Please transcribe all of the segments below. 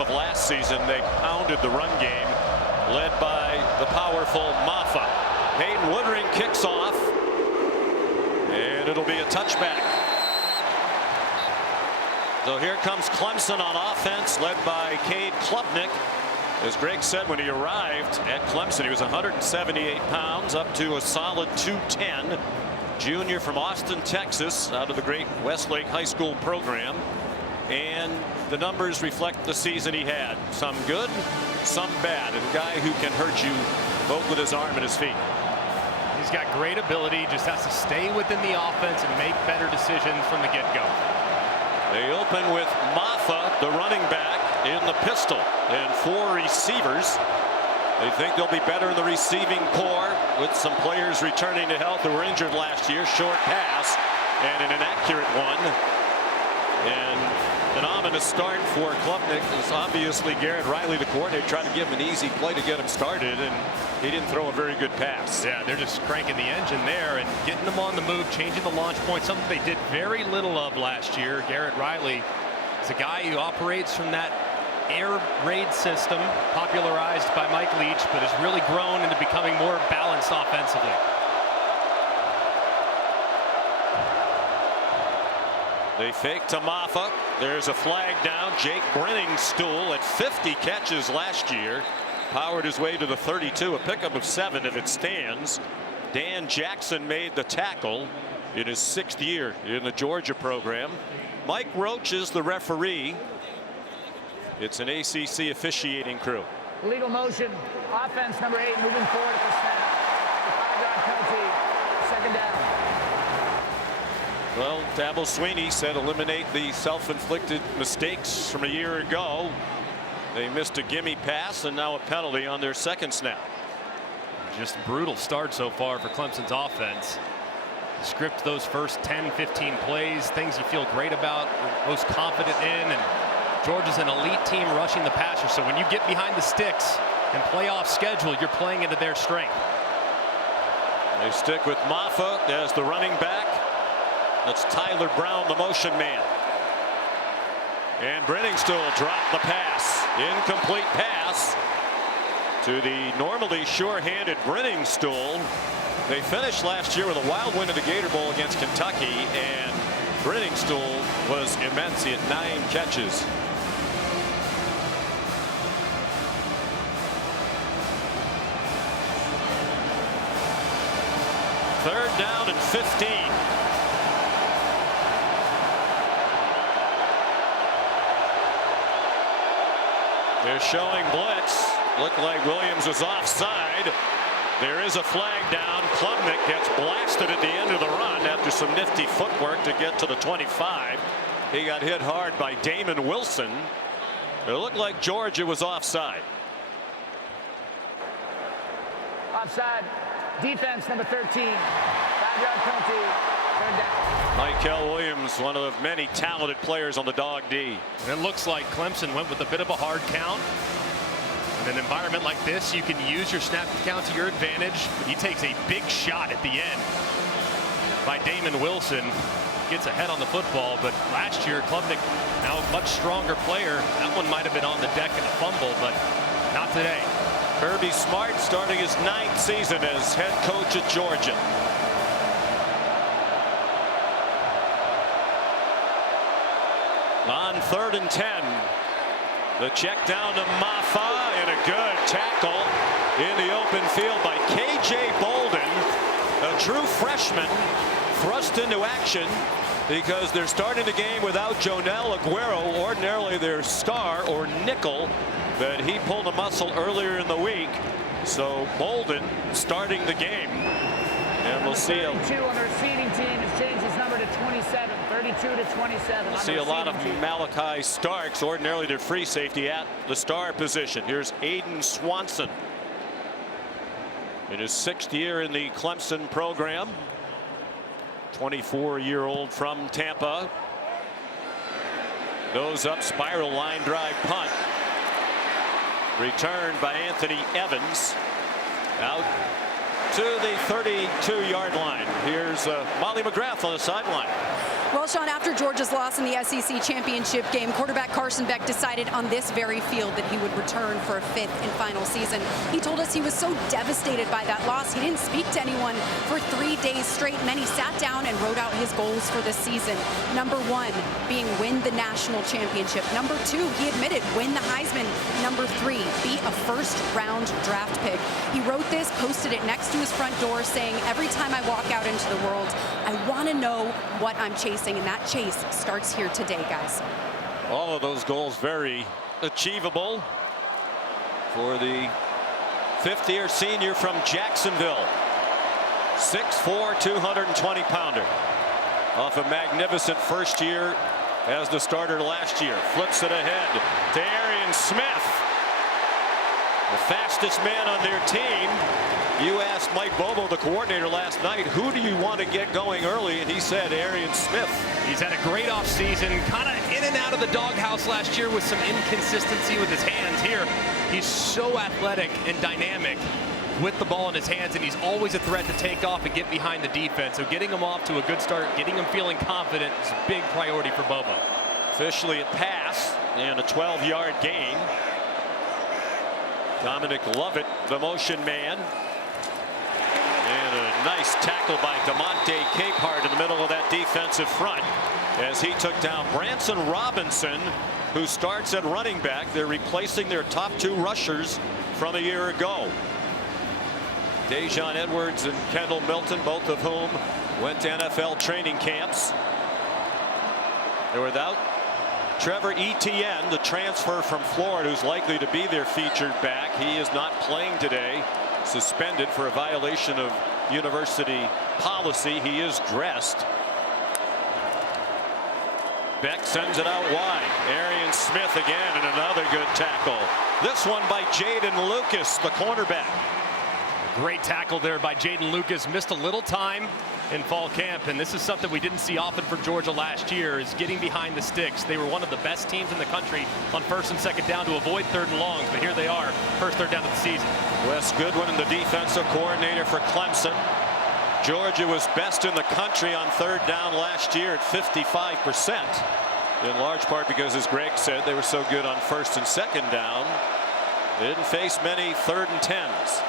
of last season, they pounded the run game, led by the powerful Maffa. Hayden Woodring kicks off, and it'll be a touchback. So here comes Clemson on offense, led by Cade Klubnik. As Greg said, when he arrived at Clemson, he was 178 pounds, up to a solid 210. Junior from Austin, Texas, out of the great Westlake High School program. And the numbers reflect the season he had. Some good, some bad. A guy who can hurt you both with his arm and his feet. He's got great ability, just has to stay within the offense and make better decisions from the get-go. They open with Maffa, the running back, in the pistol, and 4 receivers. They think they'll be better in the receiving corps with some players returning to health who were injured last year. Short pass and an inaccurate one. And an ominous start for Klubnik is obviously Garrett Riley, the coordinator, tried to give him an easy play to get him started, and he didn't throw a very good pass. Yeah, they're just cranking the engine there and getting them on the move, changing the launch point, something they did very little of last year. Garrett Riley is a guy who operates from that air raid system popularized by Mike Leach, but has really grown into becoming more balanced offensively. They fake to Maffa. There's a flag down. Jake Brenningstool at 50 catches last year powered his way to the 32, a pickup of 7 if it stands. Dan Jackson made the tackle in his 6th year in the Georgia program. Mike Roach is the referee. It's an ACC officiating crew. Illegal motion. Offense number 8 moving forward at the snap. 5-yard penalty. 2nd down. Well, Dabo Swinney said eliminate the self-inflicted mistakes from a year ago. They missed a gimme pass and now a penalty on their 2nd snap. Just a brutal start so far for Clemson's offense. Script those first 10-15 plays, things you feel great about, most confident in, and Georgia's an elite team rushing the passer, so when you get behind the sticks and play off schedule, you're playing into their strength. They stick with Maffa as the running back. That's Tyler Brown, the motion man. And Brenningstool dropped the pass. Incomplete pass to the normally sure-handed Brenningstool. They finished last year with a wild win at the Gator Bowl against Kentucky, and Brenningstool was immense. He had 9 catches. Third down and 15. They're showing blitz. Looked like Williams was offside. There is a flag down. Klubnik gets blasted at the end of the run after some nifty footwork to get to the 25. He got hit hard by Damon Wilson. It looked like Georgia was offside. Offside. Defense number 13. 5-yard penalty. 3rd down. Michael Williams, one of the many talented players on the Dog D. And it looks like Clemson went with a bit of a hard count. In an environment like this, you can use your snap count to your advantage. But he takes a big shot at the end by Damon Wilson. Gets ahead on the football, but last year Klubnik, now a much stronger player. That one might have been on the deck in a fumble, but not today. Kirby Smart starting his 9th season as head coach at Georgia. On 3rd and 10. The check down to Maffa, and a good tackle in the open field by K.J. Bolden, a true freshman, thrust into action because they're starting the game without Jonel Aguero, ordinarily their star or nickel, but he pulled a muscle earlier in the week. So Bolden starting the game, and we'll see 32 on the receiving team has changed his number to 27. 32 to 27. We'll see a lot of Malachi Starks, ordinarily their free safety, at the star position. Here's Aiden Swanson in his 6th year in the Clemson program. 24-year-old from Tampa. Goes up, spiral line drive punt. Returned by Anthony Evans. Out to the 32-yard line. Here's Molly McGrath on the sideline. Well, Sean, after Georgia's loss in the SEC championship game, quarterback Carson Beck decided on this very field that he would return for a 5th and final season. He told us he was so devastated by that loss, he didn't speak to anyone for 3 days straight, and then he sat down and wrote out his goals for the season. Number 1 being win the national championship. Number 2, he admitted, win the Heisman. Number 3, be a first-round draft pick. He wrote this, posted it next to his front door, saying, every time I walk out into the world, I want to know what I'm chasing, and that chase starts here today, guys. All of those goals very achievable for the 5th-year senior from Jacksonville. 6'4", 220-pounder. Off a magnificent first year as the starter last year. Flips it ahead to Arian Smith, the fastest man on their team. You asked Mike Bobo, the coordinator, last night, who do you want to get going early? And he said Arian Smith. He's had a great offseason, kind of in and out of the doghouse last year with some inconsistency with his hands. Here, he's so athletic and dynamic with the ball in his hands, and he's always a threat to take off and get behind the defense. So getting him off to a good start, getting him feeling confident is a big priority for Bobo. Officially a pass and a 12-yard gain. Dominic Lovett, the motion man. And a nice tackle by DeMonte Capehart in the middle of that defensive front as he took down Branson Robinson, who starts at running back. They're replacing their top 2 rushers from a year ago. Dejon Edwards and Kendall Milton, both of whom went to NFL training camps. They're without Trevor Etienne, the transfer from Florida, who's likely to be their featured back. He is not playing today, suspended for a violation of university policy. He is dressed. Beck sends it out wide. Arian Smith again, and another good tackle. This one by Jaden Lucas, the cornerback. Great tackle there by Jaden Lucas. Missed a little time in fall camp, and this is something we didn't see often for Georgia last year, is getting behind the sticks. They were one of the best teams in the country on 1st and 2nd down to avoid 3rd and longs, but here they are, first 3rd down of the season. Wes Goodwin, the defensive coordinator for Clemson. Georgia was best in the country on 3rd down last year at 55%, in large part because, as Greg said, they were so good on 1st and 2nd down. They didn't face many 3rd and 10s.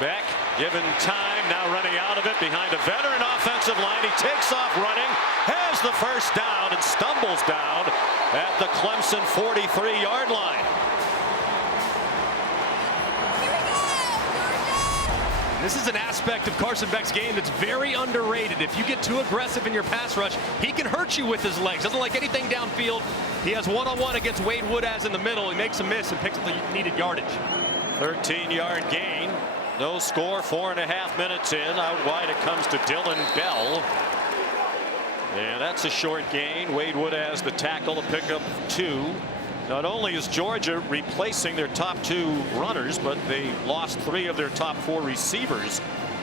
Beck given time, now running out of it behind a veteran offensive line. He takes off running, has the first down, and stumbles down at the Clemson 43-yard line. This is an aspect of Carson Beck's game that's very underrated. If you get too aggressive in your pass rush, he can hurt you with his legs. Doesn't like anything downfield. He has one-on-one against Wade Woodaz in the middle. He makes a miss and picks up the needed yardage. 13-yard gain. No score, 4.5 minutes in. Out wide it comes to Dylan Bell. And that's a short gain. Wade Woodaz the tackle to pick up 2. Not only is Georgia replacing their top 2 runners, but they lost 3 of their top 4 receivers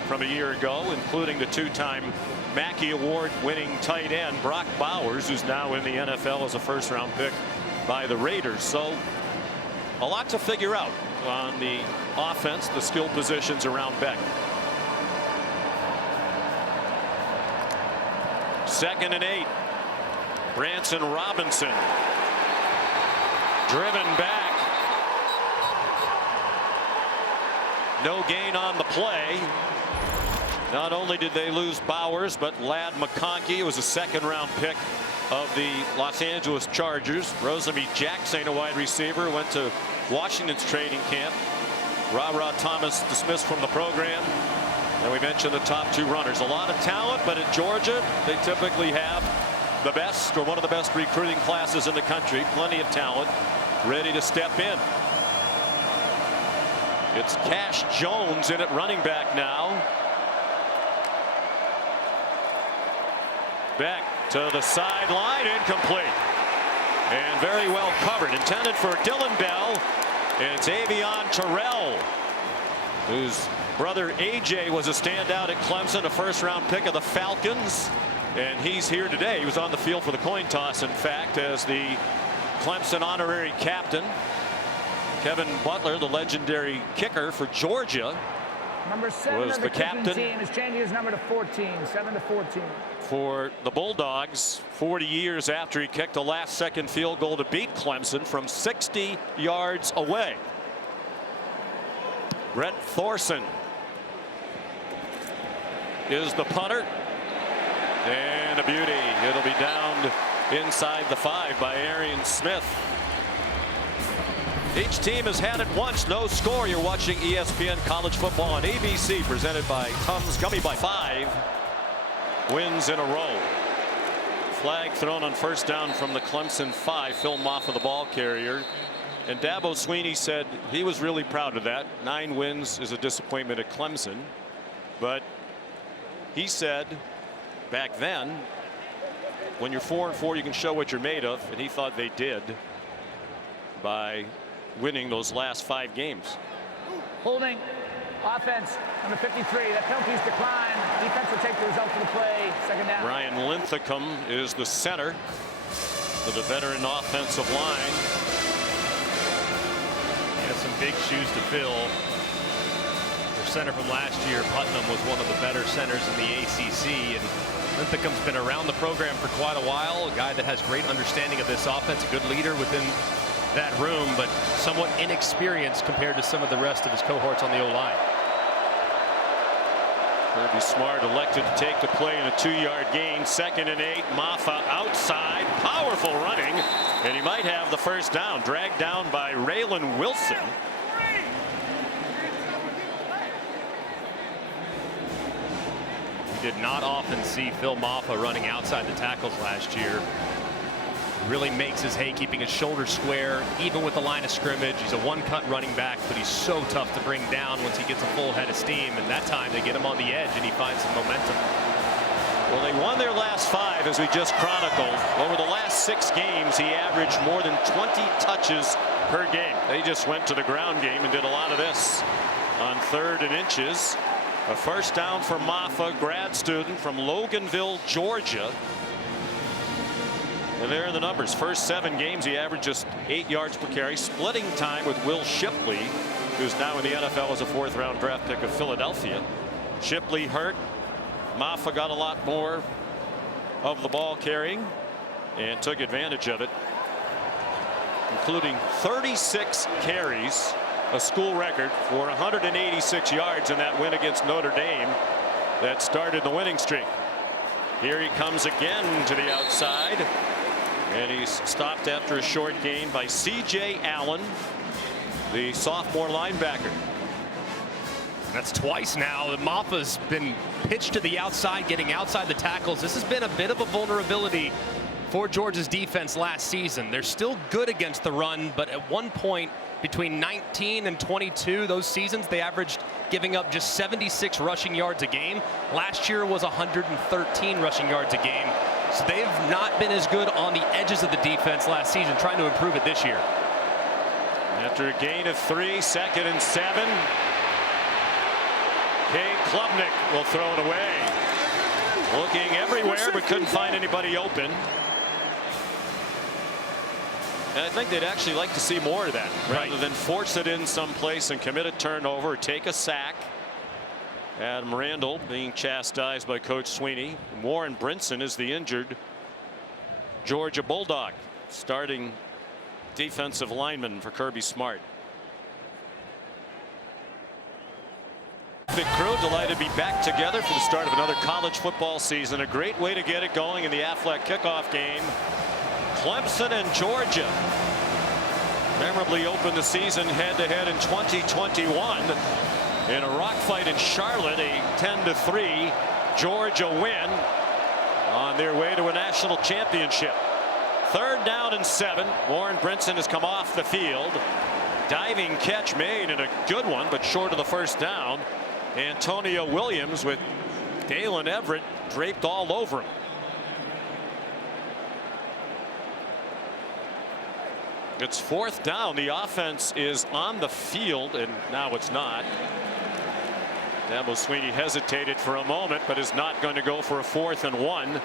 from a year ago, including the 2-time Mackey Award winning tight end Brock Bowers, who's now in the NFL as a first-round pick by the Raiders. So a lot to figure out on the offense, the skill positions around Beck. 2nd and 8. Branson Robinson driven back. No gain on the play. Not only did they lose Bowers, but Ladd McConkey was a 2nd-round pick of the Los Angeles Chargers. Rosemy Jackson, a wide receiver, went to Washington's training camp. Ra Thomas dismissed from the program. And we mentioned the top 2 runners. A lot of talent, but at Georgia, they typically have the best or one of the best recruiting classes in the country. Plenty of talent ready to step in. It's Cash Jones in at running back now. Beck to the sideline, incomplete. And very well covered. Intended for Dylan Bell. And it's Avion Terrell, whose brother AJ was a standout at Clemson, a 1st-round pick of the Falcons. And he's here today. He was on the field for the coin toss, in fact, as the Clemson honorary captain. Kevin Butler, the legendary kicker for Georgia, Number 7 was of the the kicking captain. team is changing his number to 14, 7 to 14. For the Bulldogs, 40 years after he kicked a last-second field goal to beat Clemson from 60 yards away. Brett Thorson is the punter, and a beauty. It'll be downed inside the 5 by Arian Smith. Each team has had it once. No score. You're watching ESPN College Football on ABC, presented by Tums Gummy by 5. Wins in a row. Flag thrown on first down from the Clemson 5. Phil Maffa, the ball carrier. And Dabo Swinney said he was really proud of that. 9 wins is a disappointment at Clemson. But he said back then, when you're 4-4, you can show what you're made of. And he thought they did by winning those last 5 games. Holding. Offense, number 53. That penalty's declined. Defense will take the result of the play. Second down. Ryan Linthicum is the center for the veteran offensive line. He has some big shoes to fill. Their center from last year, Putnam, was one of the better centers in the ACC. And Linthicum's been around the program for quite a while. A guy that has great understanding of this offense. A good leader within that room, but somewhat inexperienced compared to some of the rest of his cohorts on the O-line. Kirby Smart elected to take the play in a 2-yard gain. 2nd and 8. Maffa outside. Powerful running. And he might have the first down. Dragged down by Raylan Wilson. We did not often see Phil Maffa running outside the tackles last year. Really makes his hay keeping his shoulders square, even with the line of scrimmage. He's a one-cut running back, but he's so tough to bring down once he gets a full head of steam. And that time they get him on the edge and he finds some momentum. Well, they won their last 5, as we just chronicled. Over the last 6 games, he averaged more than 20 touches per game. They just went to the ground game and did a lot of this on 3rd and inches. A first down for Maffa, grad student from Loganville, Georgia. And there are the numbers. First 7 games, he averaged just 8 yards per carry, splitting time with Will Shipley, who's now in the NFL as a 4th-round draft pick of Philadelphia. Shipley hurt. Maffa got a lot more of the ball carrying and took advantage of it, including 36 carries, a school record, for 186 yards in that win against Notre Dame that started the winning streak. Here he comes again to the outside. And he's stopped after a short gain by C.J. Allen, the sophomore linebacker. That's twice now that Maffa's been pitched to the outside, getting outside the tackles. This has been a bit of a vulnerability for Georgia's defense last season. They're still good against the run, but at one point between 19 and 22, those seasons, they averaged giving up just 76 rushing yards a game. Last year was 113 rushing yards a game. So they've not been as good on the edges of the defense last season, trying to improve it this year. After a gain of 3, 2nd and 7. Cade Klubnik will throw it away. Looking everywhere, but couldn't find anybody open. And I think they'd actually like to see more of that, rather than force it in someplace and commit a turnover or take a sack. Adam Randall being chastised by Coach Swinney. Warren Brinson is the injured Georgia Bulldog, starting defensive lineman for Kirby Smart. Crew delighted to be back together for the start of another college football season. A great way to get it going in the Aflac Kickoff game. Clemson and Georgia memorably opened the season head-to-head in 2021 in a rock fight in Charlotte. A 10-3 Georgia win on their way to a national championship. 3rd down and 7. Warren Brinson has come off the field. Diving catch made, and a good one, but short of the first down. Antonio Williams with Dalen Everett draped all over him. It's 4th down. The offense is on the field, and now it's not. Dabo Swinney hesitated for a moment, but is not going to go for a 4th and 1.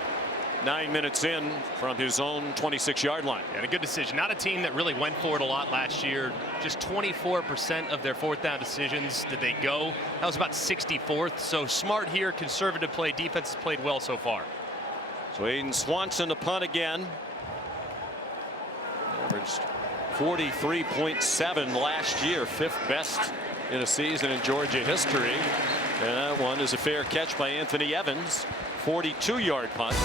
9 minutes in from his own 26-yard line. And a good decision. Not a team that really went for it a lot last year. Just 24% of their fourth down decisions did they go. That was about 64th. So smart here, conservative play. Defense has played well so far. So Aiden Swanson to punt again. Averaged 43.7 last year, 5th best in a season in Georgia history. And that one is a fair catch by Anthony Evans. 42-yard punt.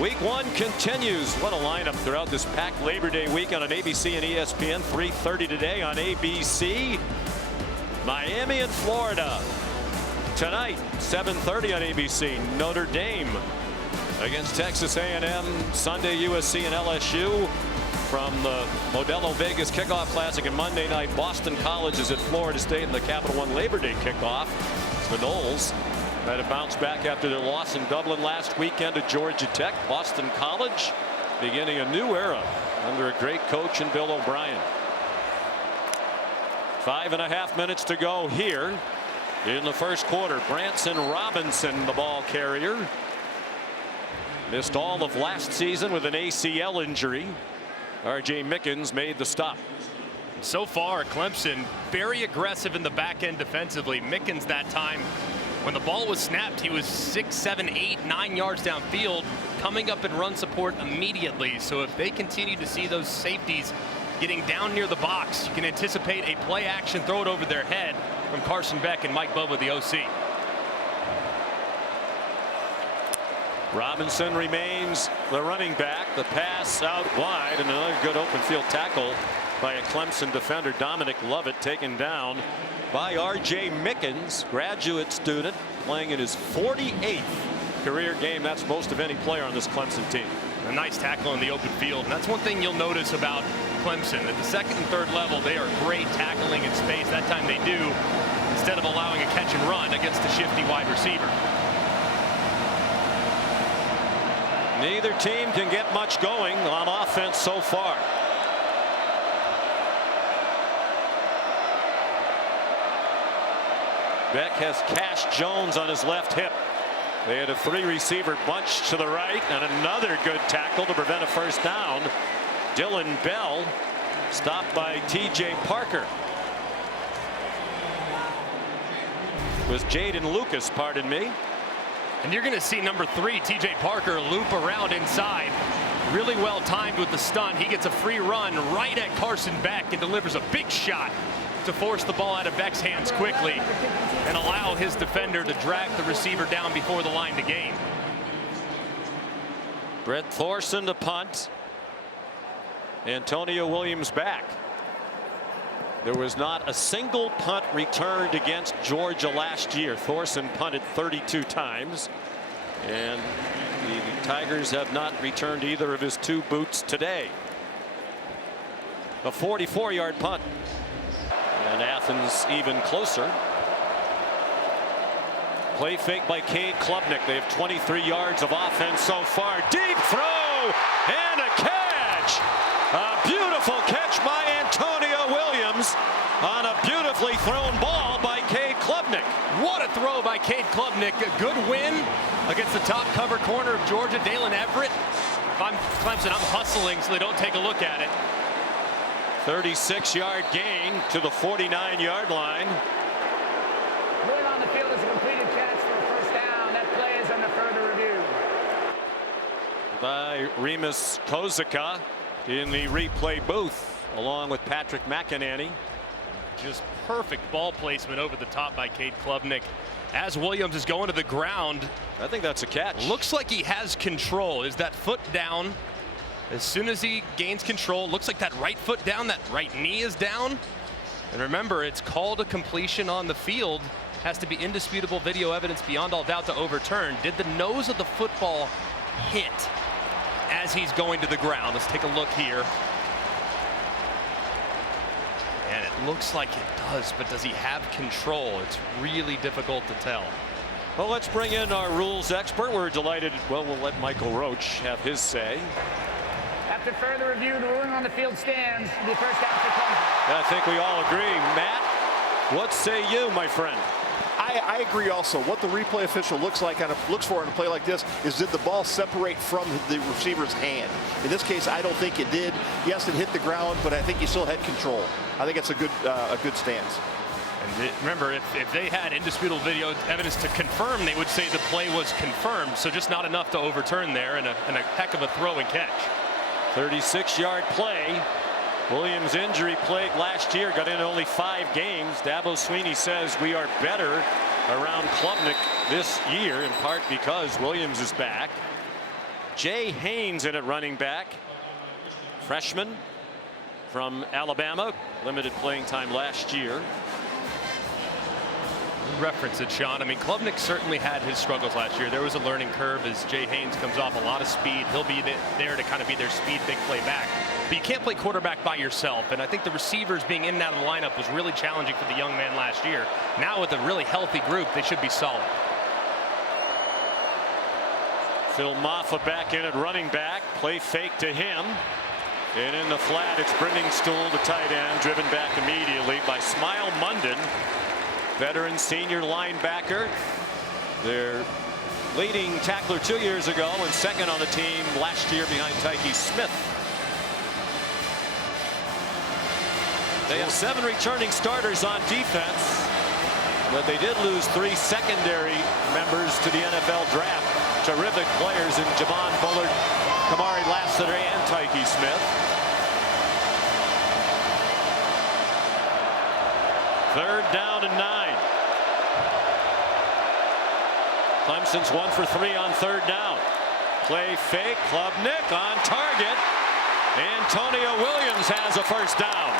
Week 1 continues. What a lineup throughout this packed Labor Day weekend on ABC and ESPN. 3:30 today on ABC. Miami and Florida. Tonight, 7:30 on ABC. Notre Dame against Texas A&M. Sunday, USC and LSU. From the Modelo Vegas Kickoff Classic, and Monday night, Boston College is at Florida State in the Capital One Labor Day kickoff. The Noles had to bounce back after their loss in Dublin last weekend to Georgia Tech. Boston College beginning a new era under a great coach in Bill O'Brien. 5.5 minutes to go here in the first quarter. Branson Robinson, the ball carrier, missed all of last season with an ACL injury. R.J. Mickens made the stop. So far, Clemson very aggressive in the back end defensively. Mickens that time, when the ball was snapped, he was 6, 7, 8, 9 yards downfield, coming up in run support immediately. So if they continue to see those safeties getting down near the box, you can anticipate a play action, throw it over their head from Carson Beck and Mike Bubba, the OC. Robinson remains the running back. The pass out wide, and another good open field tackle by a Clemson defender. Dominic Lovett taken down by R.J. Mickens, graduate student, playing in his 48th career game. That's most of any player on this Clemson team. A nice tackle in the open field. And that's one thing you'll notice about Clemson. At the second and third level, they are great tackling in space. That time they do, instead of allowing a catch and run against a shifty wide receiver. Neither team can get much going on offense so far. Beck has Cash Jones on his left hip. They had a 3-receiver bunch to the right, and another good tackle to prevent a first down. Dylan Bell stopped by T.J. Parker. It was Jaden Lucas, pardon me. And you're going to see number 3, T.J. Parker, loop around inside. Really well timed with the stunt. He gets a free run right at Carson Beck and delivers a big shot to force the ball out of Beck's hands quickly and allow his defender to drag the receiver down before the line to gain. Brett Thorson to punt. Antonio Williams back. There was not a single punt returned against Georgia last year. Thorson punted 32 times. And the Tigers have not returned either of his 2 boots today. A 44-yard punt. And Athens even closer. Play fake by Cade Klubnik. They have 23 yards of offense so far. Deep throw and a catch. A beautiful catch by Antonio Williams on a beautifully thrown ball by Cade Klubnik. What a throw by Cade Klubnik. A good win against the top cover corner of Georgia, Dalen Everett. If I'm Clemson, I'm hustling so they don't take a look at it. 36-yard gain to the 49-yard line. Moving on the field is a completed catch for a first down. That play is under further review. By Remus Kozika in the replay booth, along with Patrick McInerney. Just perfect ball placement over the top by Cade Klubnik. As Williams is going to the ground, I think that's a catch. Looks like he has control. Is that foot down? As soon as he gains control, looks like that right foot down, that right knee is down. And remember, it's called a completion on the field. Has to be indisputable video evidence beyond all doubt to overturn. Did the nose of the football hit as he's going to the ground? Let's take a look here. And it looks like it does, but does he have control? It's really difficult to tell. Well, let's bring in our rules expert. We're delighted. Well, we'll let Michael Roach have his say. After further review, the ruling on the field stands. The first down for Clemson. I think we all agree. Matt, what say you, my friend? I agree also. What the replay official looks for on a play like this is, did the ball separate from the receiver's hand? In this case, I don't think it did. Yes, it hit the ground, but I think he still had control. I think it's a good stance. And remember, if they had indisputable video evidence to confirm, they would say the play was confirmed. So just not enough to overturn there, and a heck of a throw and catch. 36-yard play. Williams injury plagued last year, got in only 5 games. Dabo Swinney says we are better around Klubnik this year, in part because Williams is back. Jay Haynes in at running back, freshman from Alabama, limited playing time last year. Reference it, Sean. I mean, Klubnik certainly had his struggles last year. There was a learning curve as Jay Haynes comes off a lot of speed. He'll be there to kind of be their speed big play back. But you can't play quarterback by yourself. And I think the receivers being in and out of the lineup was really challenging for the young man last year. Now with a really healthy group, they should be solid. Phil Maffa back in at running back. Play fake to him. And in the flat, it's Brenningstool, the tight end, driven back immediately by Smile Munden, veteran senior linebacker. Their leading tackler 2 years ago and second on the team last year behind Tyke Smith. They have 7 returning starters on defense, but they did lose 3 secondary members to the NFL draft. Terrific players in Javon Bullard, Kamari Lassiter, and Tyke Smith. Third down and 9. Clemson's 1 for 3 on third down. Play fake. Klubnik on target. Antonio Williams has a first down.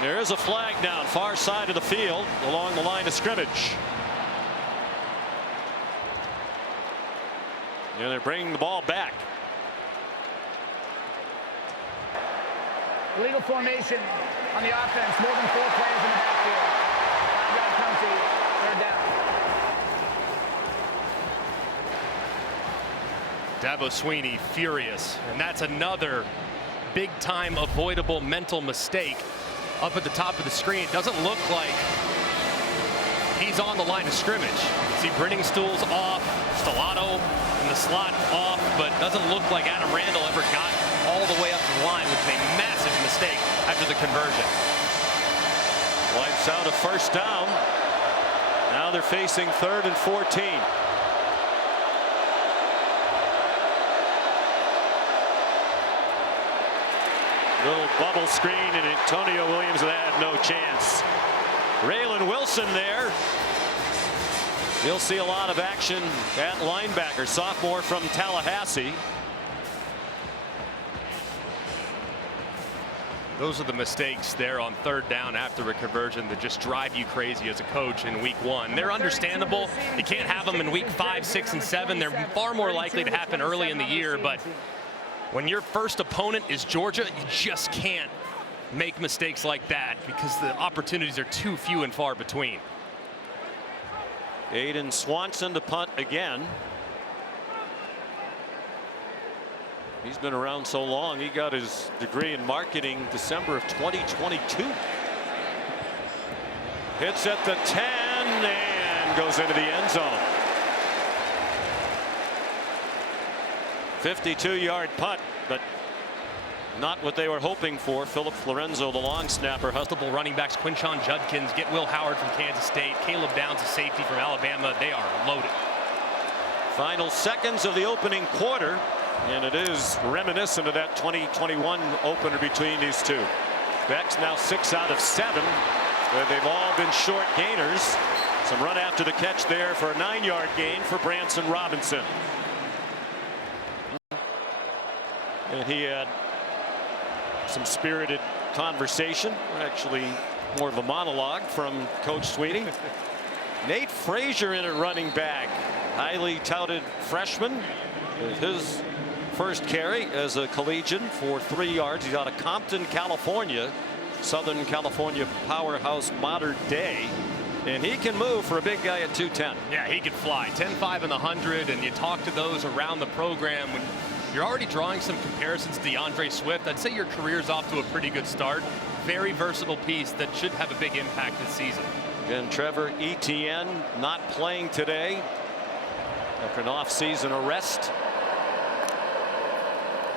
There is a flag down far side of the field along the line of scrimmage. And they're bringing the ball back. Illegal formation on the offense. More than 4 players in the backfield. 5-yard penalty. Third down. Dabo Swinney furious, and that's another big time avoidable mental mistake. Up at the top of the screen, it doesn't look like he's on the line of scrimmage. You see Brenningstool's off, Stellato in the slot off, but doesn't look like Adam Randall ever got all the way up to the line, which is a massive mistake after the conversion. Wipes out a first down. Now they're facing 3rd and 14. Little bubble screen, and Antonio Williams had no chance. Raylan Wilson there. He'll see a lot of action at linebacker, sophomore from Tallahassee. Those are the mistakes there on third down after a conversion that just drive you crazy as a coach in week 1. They're understandable. You can't have them in week 5, 6, and 7. They're far more likely to happen early in the year, but when your first opponent is Georgia, you just can't make mistakes like that because the opportunities are too few and far between. Aiden Swanson to punt again. He's been around so long. He got his degree in marketing December of 2022. Hits at the 10 and goes into the end zone. 52-yard punt, but not what they were hoping for. Philip Florenzo, the long snapper. Multiple running backs, Quinshon Judkins, get Will Howard from Kansas State, Caleb Downs, a safety from Alabama. They are loaded. Final seconds of the opening quarter, and it is reminiscent of that 2021 opener between these two. Beck's now 6 out of 7. They've all been short gainers. Some run after the catch there for a 9-yard gain for Branson Robinson. And he had some spirited conversation, actually more of a monologue from Coach Swinney. Nate Frazier in at running back, highly touted freshman, with his first carry as a collegian for 3 yards. He's out of Compton, California, Southern California powerhouse, modern day. And he can move for a big guy at 210. Yeah, he can fly. 10.5 in the 100, and you talk to those around the program. When you're already drawing some comparisons to DeAndre Swift, I'd say your career's off to a pretty good start. very versatile piece that should have a big impact this season. And Trevor Etienne not playing today after an off-season arrest.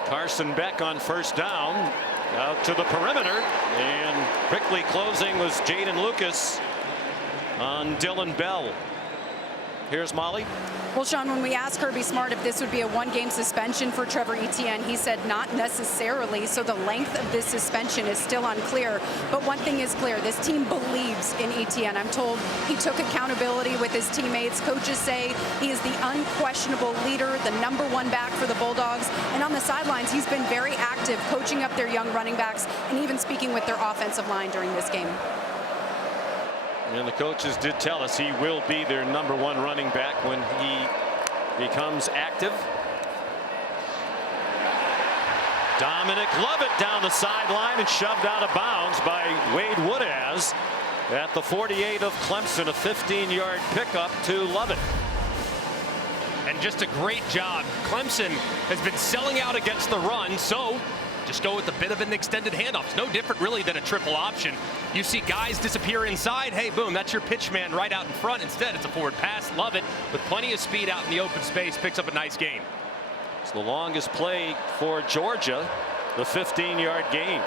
Carson Beck on first down, out to the perimeter, and quickly closing was Jaden Lucas on Dylan Bell. Here's Molly. Well, Sean, when we asked Kirby Smart if this would be a one-game suspension for Trevor Etienne, he said not necessarily. So the length of this suspension is still unclear. But one thing is clear, this team believes in Etienne. I'm told he took accountability with his teammates. Coaches say he is the unquestionable leader, the #1 back for the Bulldogs. And on the sidelines, he's been very active, coaching up their young running backs and even speaking with their offensive line during this game. And the coaches did tell us he will be their #1 running back when he becomes active. Dominic Lovett down the sideline and shoved out of bounds by Wade Woodaz at the 48 of Clemson. A 15-yard pickup to Lovett. And just a great job. Clemson has been selling out against the run, so just go with a bit of an extended handoff. It's no different really than a triple option. You see guys disappear inside. Hey, boom, that's your pitch man right out in front. Instead, it's a forward pass. Love it. With plenty of speed out in the open space, picks up a nice gain. It's the longest play for Georgia, the 15-yard gain.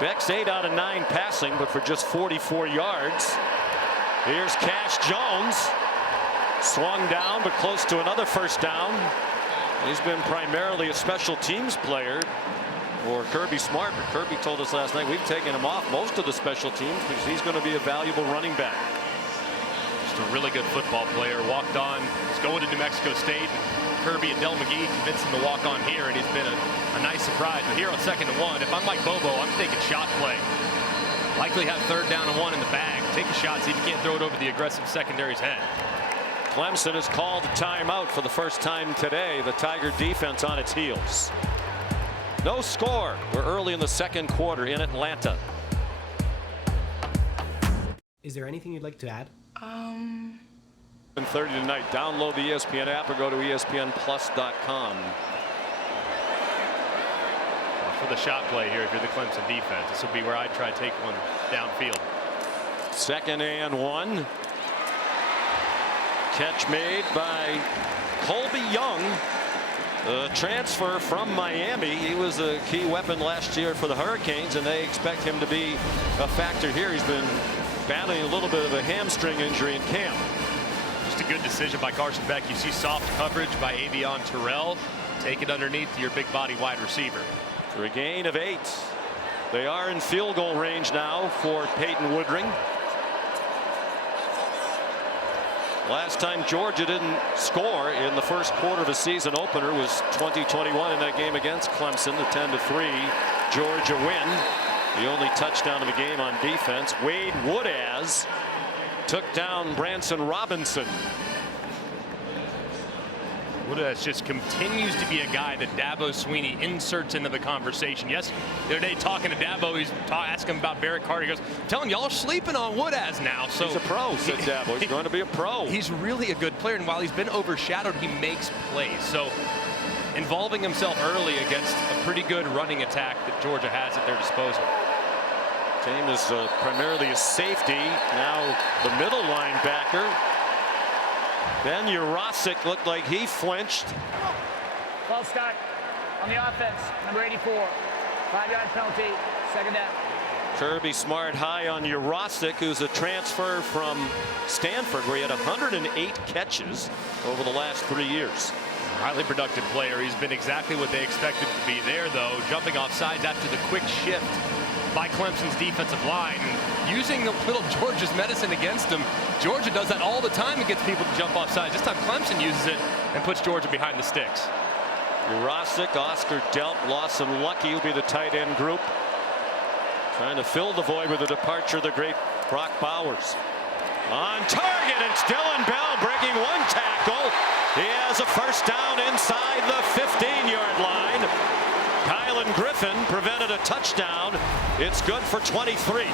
Beck's 8 out of 9 passing, but for just 44 yards. Here's Cash Jones. Swung down, but close to another first down. He's been primarily a special teams player for Kirby Smart, but Kirby told us last night we've taken him off most of the special teams because he's going to be a valuable running back. Just a really good football player. Walked on. He's going to New Mexico State. Kirby and Del McGee convinced him to walk on here, and he's been a nice surprise. But here on 2nd and 1, if I'm like Bobo, I'm thinking shot play. Likely have 3rd down and 1 in the bag. Take a shot, see if you can't throw it over the aggressive secondary's head. Clemson has called a timeout for the first time today. The Tiger defense on its heels. No score. We're early in the 2nd quarter in Atlanta. Is there anything you'd like to add? 7:30 tonight. Download the ESPN app or go to ESPNplus.com. For the shot play here, if you're the Clemson defense, this will be where I'd try to take one downfield. 2nd and 1. Catch made by Colby Young, a transfer from Miami. He was a key weapon last year for the Hurricanes, and they expect him to be a factor here. He's been battling a little bit of a hamstring injury in camp. Just a good decision by Carson Beck. You see soft coverage by Avion Terrell. Take it underneath to your big body wide receiver. For a gain of 8. They are in field goal range now for Peyton Woodring. Last time Georgia didn't score in the 1st quarter of a season opener was 2021 in that game against Clemson, the 10-3 Georgia win. The only touchdown of the game on defense. Wade Woodaz took down Branson Robinson. Woodaz just continues to be a guy that Dabo Sweeney inserts into the conversation. Yes, the other day talking to Dabo, he's asking him about Barrett Carter. He goes, tell him y'all are sleeping on Woodaz now. So he's a pro, said Dabo. He's going to be a pro. He's really a good player, and while he's been overshadowed, he makes plays. So involving himself early against a pretty good running attack that Georgia has at their disposal. Team is primarily a safety. Now the middle linebacker. Ben Urosic looked like he flinched. False start on the offense, number 84. 5-yard penalty, 2nd down. Kirby Smart high on Urosic, who's a transfer from Stanford, where he had 108 catches over the last 3 years. Highly productive player. He's been exactly what they expected to be there, though, jumping off sides after the quick shift by Clemson's defensive line. And using a little Georgia's medicine against him. Georgia does that all the time and gets people to jump off sides. This time Clemson uses it and puts Georgia behind the sticks. Urosic, Oscar Delp, Lawson Lucky will be the tight end group. Trying to fill the void with the departure of the great Brock Bowers. On target, it's Dylan Bell breaking 1 tackle. He has a first down inside the 15-yard line. Kylan Griffin prevented a touchdown. It's good for 23.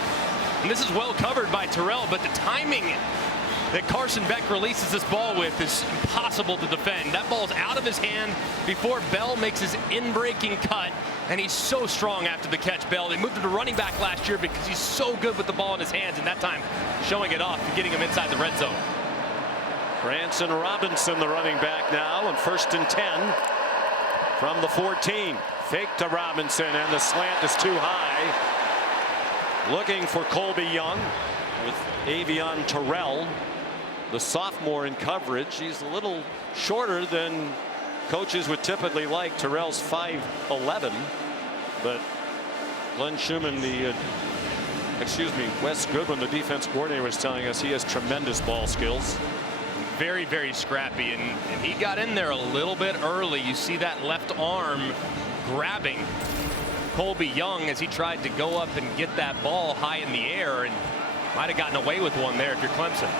And this is well covered by Terrell, but the timing that Carson Beck releases this ball with is impossible to defend. That ball's out of his hand before Bell makes his in-breaking cut, And he's so strong after the catch, Bell. They moved him to running back last year because he's so good with the ball in his hands, and that time showing it off and getting him inside the red zone. Branson Robinson, the running back now, and 1st and 10 from the 14. Fake to Robinson, and the slant is too high. Looking for Colby Young with Avion Terrell, the sophomore, in coverage. He's a little shorter than coaches would typically like. Terrell's 5'11", but Glenn Schumann, Wes Goodwin, the defense coordinator, was telling us he has tremendous ball skills. Very, very scrappy, and he got in there a little bit early. You see that left arm grabbing Colby Young as he tried to go up and get that ball high in the air, and might have gotten away with one there if you're Clemson.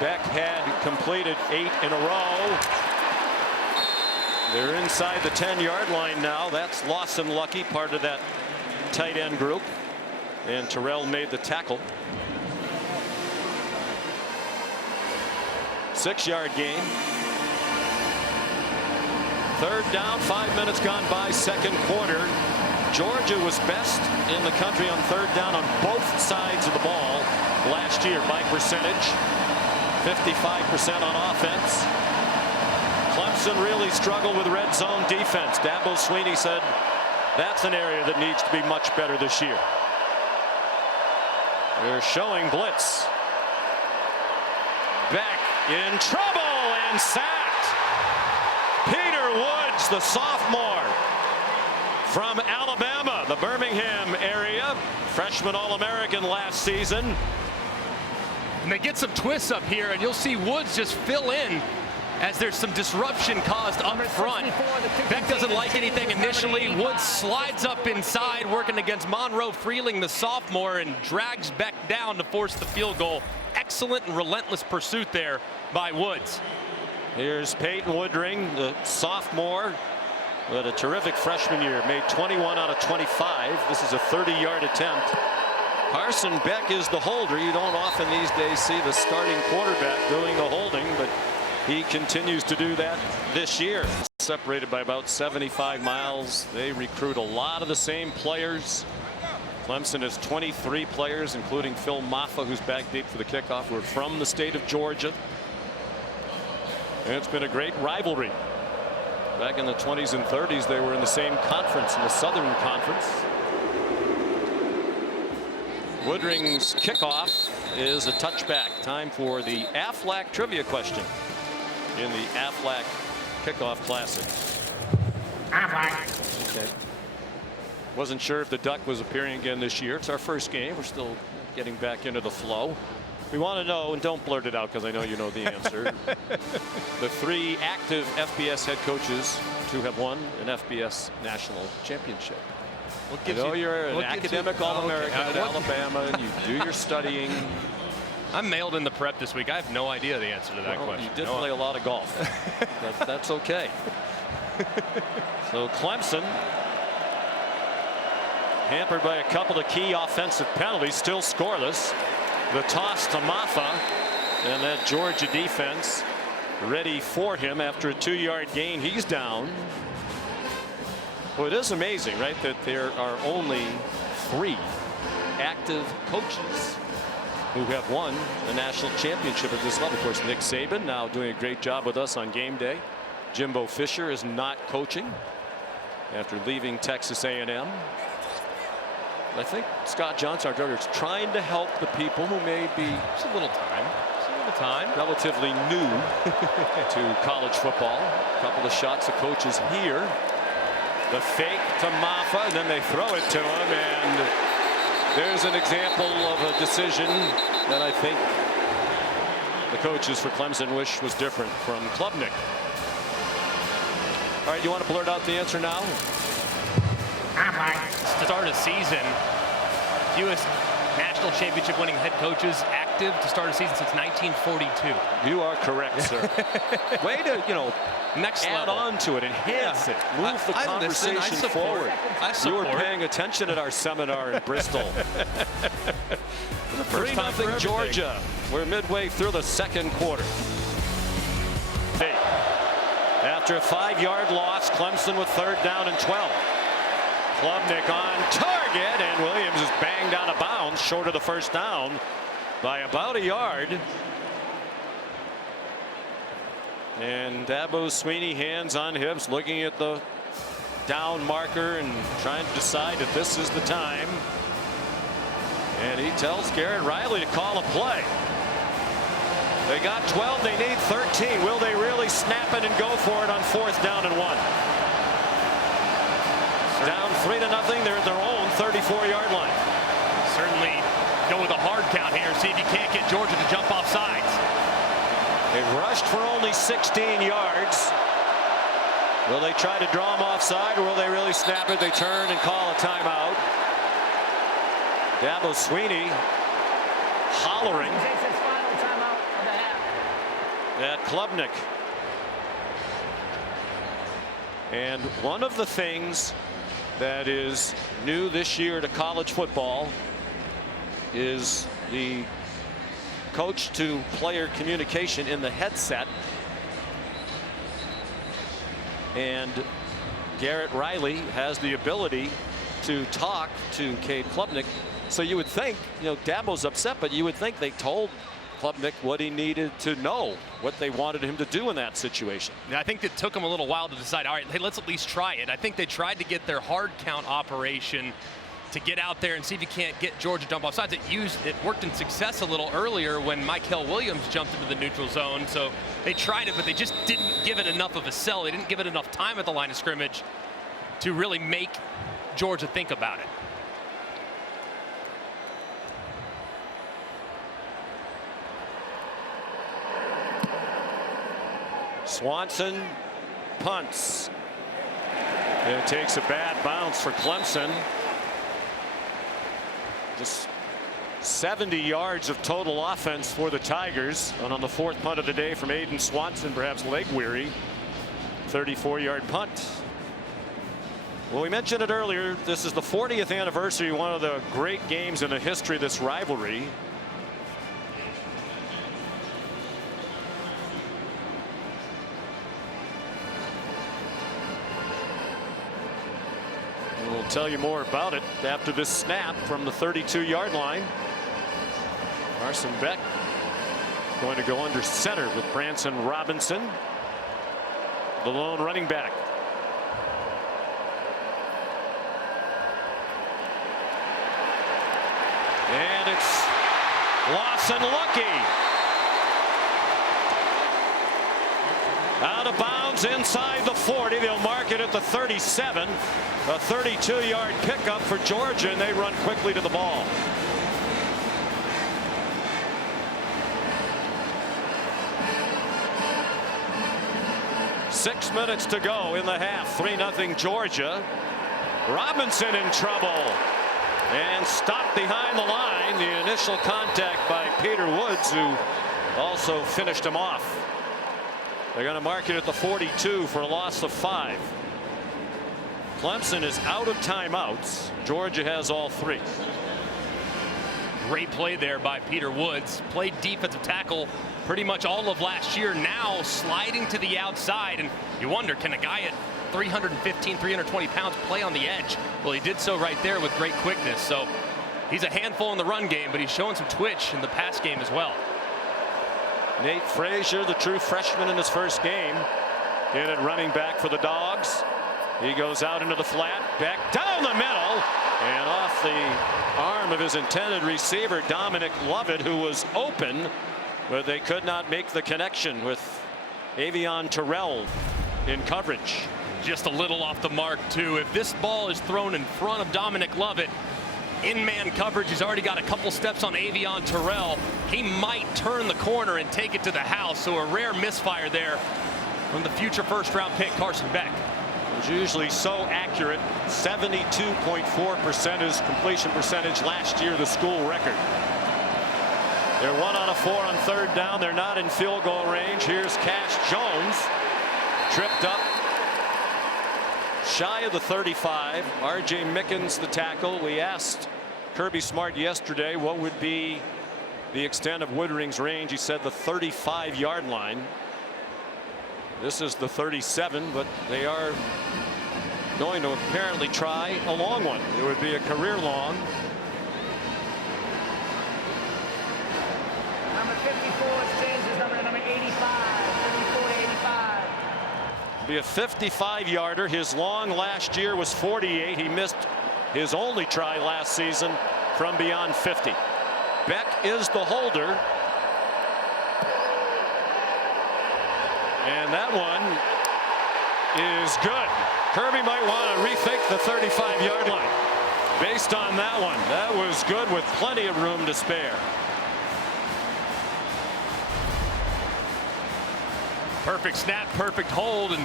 Beck had completed 8 in a row. They're inside the 10-yard line now. That's Lawson Lucky, part of that tight end group, and Terrell made the tackle. 6-yard gain. 3rd down, 5 minutes gone by, 2nd quarter. Georgia was best in the country on 3rd down on both sides of the ball last year by percentage. 55% on offense. Clemson really struggled with red zone defense. Dabo Swinney said that's an area that needs to be much better this year. They're showing blitz. Beck in trouble and sacked. Peter Woods, the sophomore from Alabama, the Birmingham area, freshman All-American last season. And they get some twists up here, and you'll see Woods just fill in as there's some disruption caused up front. Beck doesn't like anything initially. Woods slides up inside, working against Monroe Freeling, the sophomore, and drags Beck down to force the field goal. Excellent and relentless pursuit there by Woods. Here's Peyton Woodring, the sophomore, with a terrific freshman year. Made 21 out of 25. This is a 30-yard attempt. Carson Beck is the holder. You don't often these days see the starting quarterback doing the holding, but he continues to do that this year. Separated by about 75 miles. They recruit a lot of the same players. Clemson has 23 players, including Phil Maffa, who's back deep for the kickoff. We're from the state of Georgia. And it's been a great rivalry. Back in the 20s and 30s, they were in the same conference, in the Southern Conference. Woodring's kickoff is a touchback. Time for the Aflac trivia question in the Aflac Kickoff Classic. Aflac. Okay. Wasn't sure if the Duck was appearing again this year. It's our first game. We're still getting back into the flow. We want to know, and don't blurt it out because I know you know the answer. The 3 active FBS head coaches to have won an FBS national championship. I know you're an academic All-American at Alabama, and you do your studying. I'm mailed in the prep this week. I have no idea the answer to that question. You did play a lot of golf. That's okay. So Clemson, hampered by a couple of key offensive penalties, still scoreless. The toss to Maffa, and that Georgia defense ready for him after a 2-yard gain. He's down. Well, it is amazing, right, that there are only 3 active coaches who have won a national championship at this level. Of course, Nick Saban now doing a great job with us on game day. Jimbo Fisher is not coaching after leaving Texas A&M. I think Scott Johnson, our director, is trying to help the people who may be Just a little time. Relatively new to college football. A couple of shots of coaches here. The fake to Maffa, and then they throw it to him, and there's an example of a decision that I think the coaches for Clemson wish was different from Klubnik. All right, you want to blurt out the answer now? Start a season, fewest national championship winning head coaches active to start a season since 1942. You are correct, sir. Way to, Next add level. on to it, enhance it, move the conversation forward. You were paying attention at our seminar in Bristol. 3-0 Georgia. We're midway through the 2nd quarter. After a 5-yard loss, Clemson with 3rd down and 12. Klubnik on target, and Williams is banged out of bounds short of the 1st down by about a yard. And Dabo Swinney, hands on hips, looking at the down marker and trying to decide if this is the time. And he tells Garrett Riley to call a play. They got 12, they need 13. Will they really snap it and go for it on 4th down and 1? Down 3-0. They're at their own 34-yard line. Certainly go with a hard count here. See if you can't get Georgia to jump off sides. They've rushed for only 16 yards. Will they try to draw them offside, or will they really snap it? They turn and call a timeout. Dabo Swinney hollering Takes his final timeout of the half. at Klubnik. And one of the things that is new this year to college football is the coach to player communication in the headset. And Garrett Riley has the ability to talk to Cade Klubnik. So you would think, Dabo's upset, but you would think they told Klubnik what he needed to know, what they wanted him to do in that situation. Now, I think it took them a little while to decide, all right, hey, let's at least try it. I think they tried to get their hard count operation to get out there and see if you can't get Georgia jump off sides. It worked in success a little earlier when Michael Williams jumped into the neutral zone. So they tried it, but they just didn't give it enough of a sell. They didn't give it enough time at the line of scrimmage to really make Georgia think about it. Swanson punts. And it takes a bad bounce for Clemson. Just 70 yards of total offense for the Tigers. And on the 4th punt of the day from Aiden Swanson, perhaps leg weary, 34-yard punt. Well, we mentioned it earlier. This is the 40th anniversary, one of the great games in the history of this rivalry. We'll tell you more about it after this snap from the 32-yard line. Carson Beck going to go under center with Branson Robinson, the lone running back. And it's Lawson Lucky. Out of bounds inside the 40. They'll mark it at the 37. A 32-yard pickup for Georgia, and they run quickly to the ball. Six minutes to go in the half. 3-0 Georgia. Robinson in trouble and stopped behind the line. The initial contact by Peter Woods, who also finished him off. They're going to mark it at the 42 for a loss of 5. Clemson is out of timeouts. Georgia has all 3. Great play there by Peter Woods. Played defensive tackle pretty much all of last year. Now sliding to the outside. And you wonder, can a guy at 315, 320 pounds play on the edge? Well, he did so right there with great quickness. So he's a handful in the run game, but he's showing some twitch in the pass game as well. Nate Frazier, the true freshman in his first game, in at running back for the Dogs. He goes out into the flat, back down the middle, and off the arm of his intended receiver, Dominic Lovett, who was open, but they could not make the connection with Avion Terrell in coverage. Just a little off the mark, too. If this ball is thrown in front of Dominic Lovett, in man coverage, he's already got a couple steps on Avion Terrell. He might turn the corner and take it to the house. So a rare misfire there from the future first-round pick Carson Beck. It was usually so accurate. 72.4% his completion percentage last year, the school record. They're 1 out of 4 on 3rd down. They're not in field goal range. Here's Cash Jones, tripped up shy of the 35. R.J. Mickens, the tackle. We asked Kirby Smart yesterday what would be the extent of Woodring's range. He said the 35-yard line. This is the 37, but they are going to apparently try a long one. It would be a career long. Number 54 changes number to number 85. 54 to 85. Be a 55-yarder. His long last year was 48. He missed his only try last season from beyond 50. Beck is the holder. And that one is good. Kirby might want to rethink the 35-yard line based on that one. That was good with plenty of room to spare. Perfect snap, perfect hold, and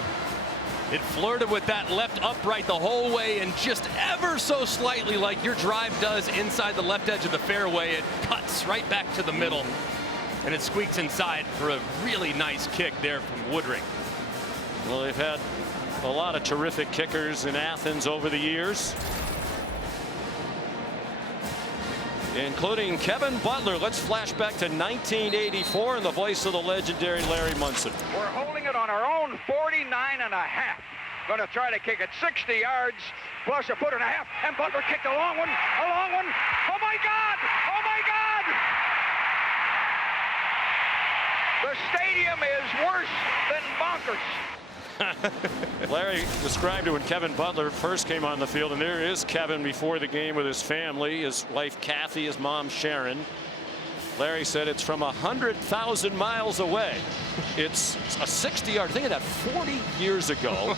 it flirted with that left upright the whole way, and just ever so slightly, like your drive does inside the left edge of the fairway, it cuts right back to the middle, and it squeaks inside for a really nice kick there from Woodring. Well, they've had a lot of terrific kickers in Athens over the years, including Kevin Butler. Let's flash back to 1984 in the voice of the legendary Larry Munson. We're holding it on our own 49 and a half. Going to try to kick it 60 yards plus a foot and a half. And Butler kicked a long one. A long one. Oh, my God. Oh, my God. The stadium is worse than bonkers. Larry described it when Kevin Butler first came on the field, and there is Kevin before the game with his family, his wife Kathy, his mom Sharon. Larry said it's from 100,000 miles away. It's a 60-yard. Think of that, 40 years ago.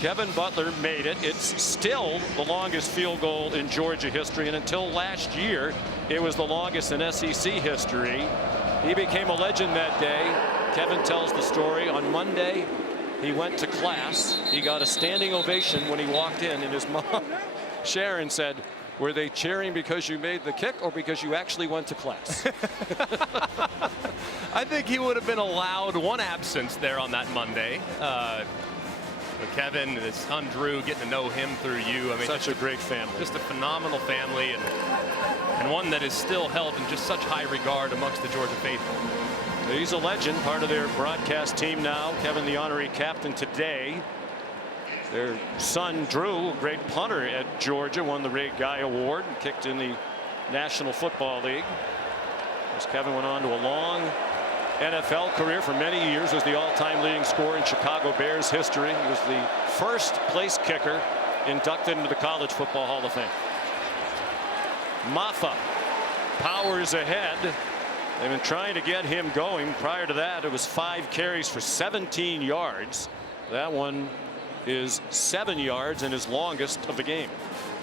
Kevin Butler made it. It's still the longest field goal in Georgia history, and until last year it was the longest in SEC history. He became a legend that day. Kevin tells the story. On Monday he went to class. He got a standing ovation when he walked in, and his mom Sharon said, "Were they cheering because you made the kick or because you actually went to class?" I think he would have been allowed one absence there on that Monday. But Kevin, his son Drew, getting to know him through you. I mean, such a great family. Just a phenomenal family, and one that is still held in just such high regard amongst the Georgia faithful. He's a legend, part of their broadcast team now. Kevin, the honorary captain today. Their son Drew, great punter at Georgia, won the Ray Guy Award and kicked in the National Football League. As Kevin went on to a long NFL career for many years, was the all-time leading scorer in Chicago Bears history. He was the first place kicker inducted into the College Football Hall of Fame. Maffa powers ahead. They've been trying to get him going. Prior to that, it was 5 carries for 17 yards. That one is 7 yards and his longest of the game.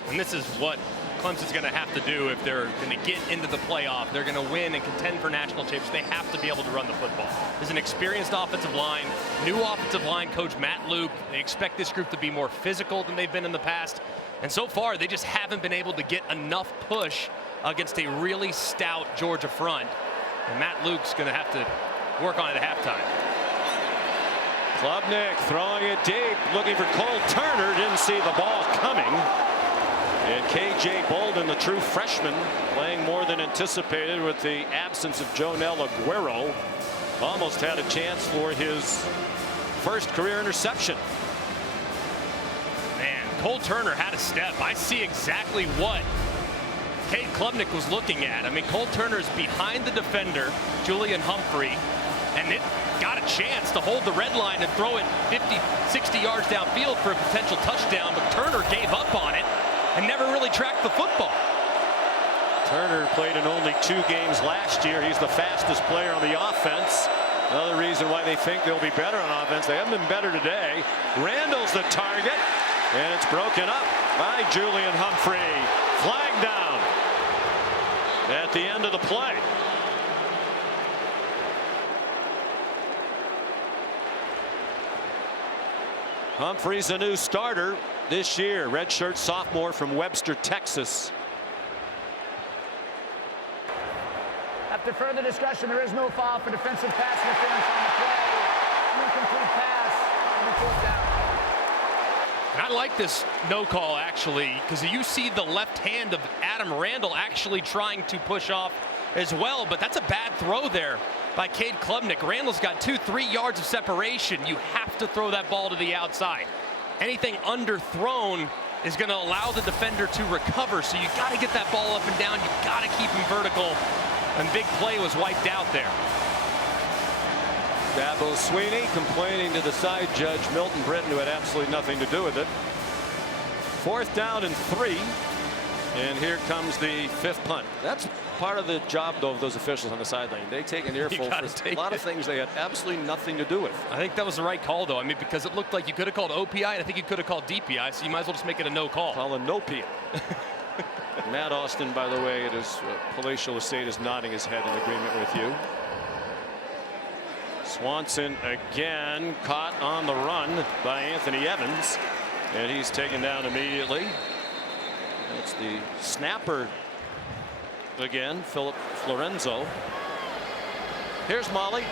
And this is what Clemson's going to have to do if they're going to get into the playoff. They're going to win and contend for national championships. They have to be able to run the football. There's an experienced offensive line, new offensive line coach Matt Luke. They expect this group to be more physical than they've been in the past. And so far, they just haven't been able to get enough push against a really stout Georgia front. And Matt Luke's going to have to work on it at halftime. Klubnik throwing it deep, looking for Cole Turner. Didn't see the ball coming. And KJ Bolden, the true freshman, playing more than anticipated with the absence of Jonel Aguero. Almost had a chance for his first career interception. Man, Cole Turner had a step. I see exactly what Cade Klubnik was looking at. I mean, Cole Turner's behind the defender, Julian Humphrey, and it got a chance to hold the red line and throw it 50, 60 yards downfield for a potential touchdown, but Turner gave up on it and never really tracked the football. Turner played in only 2 games last year. He's the fastest player on the offense. Another reason why they think they'll be better on offense. They haven't been better today. Randall's the target, and it's broken up by Julian Humphrey. Flag down at the end of the play. Humphrey's a new starter this year. Redshirt sophomore from Webster, Texas. After further discussion, there is no foul for defensive pass interference on the play. Incomplete pass. And fourth down. And I like this no call, actually, because you see the left hand of Adam Randall actually trying to push off as well, but that's a bad throw there by Cade Klubnik. Randall's got 2-3 yards of separation. You have to throw that ball to the outside. Anything underthrown is going to allow the defender to recover. So you got to get that ball up and down. You got to keep him vertical. And big play was wiped out there. Dabo Sweeney complaining to the side judge, Milton Britton, who had absolutely nothing to do with it. 4th down and 3. And here comes the 5th punt. That's part of the job, though, of those officials on the sideline. They take an earful for a lot of things they had absolutely nothing to do with. I think that was the right call, though. I mean, because it looked like you could have called OPI, and I think you could have called DPI, so you might as well just make it a no call. Call a no-PI. Matt Austin, by the way, at his palatial estate, is nodding his head in agreement with you. Swanson again caught on the run by Anthony Evans, and he's taken down immediately. That's the snapper again, Philip Florenzo. Here's Molly.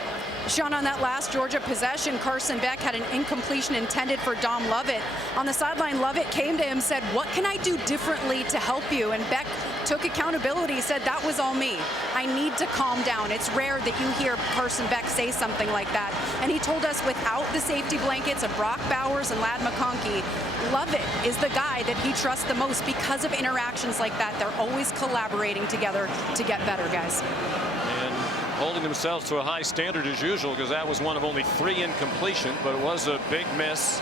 Sean, on that last Georgia possession, Carson Beck had an incompletion intended for Dom Lovett. On the sideline, Lovett came to him, said, "What can I do differently to help you?" And Beck took accountability, said, "That was all me. I need to calm down." It's rare that you hear Carson Beck say something like that. And he told us without the safety blankets of Brock Bowers and Ladd McConkey, Lovett is the guy that he trusts the most because of interactions like that. They're always collaborating together to get better, guys. And holding themselves to a high standard as usual, because that was one of only 3 incompletion, but it was a big miss.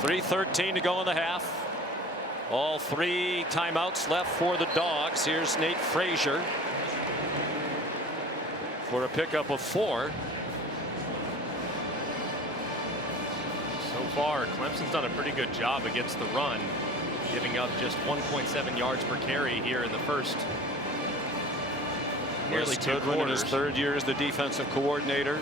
3:13 to go in the half. All 3 timeouts left for the Dogs. Here's Nate Frazier for a pickup of 4. So far, Clemson's done a pretty good job against the run, giving up just 1.7 yards per carry here in the first nearly 2 Goodwin in his quarters. 3rd year as the defensive coordinator.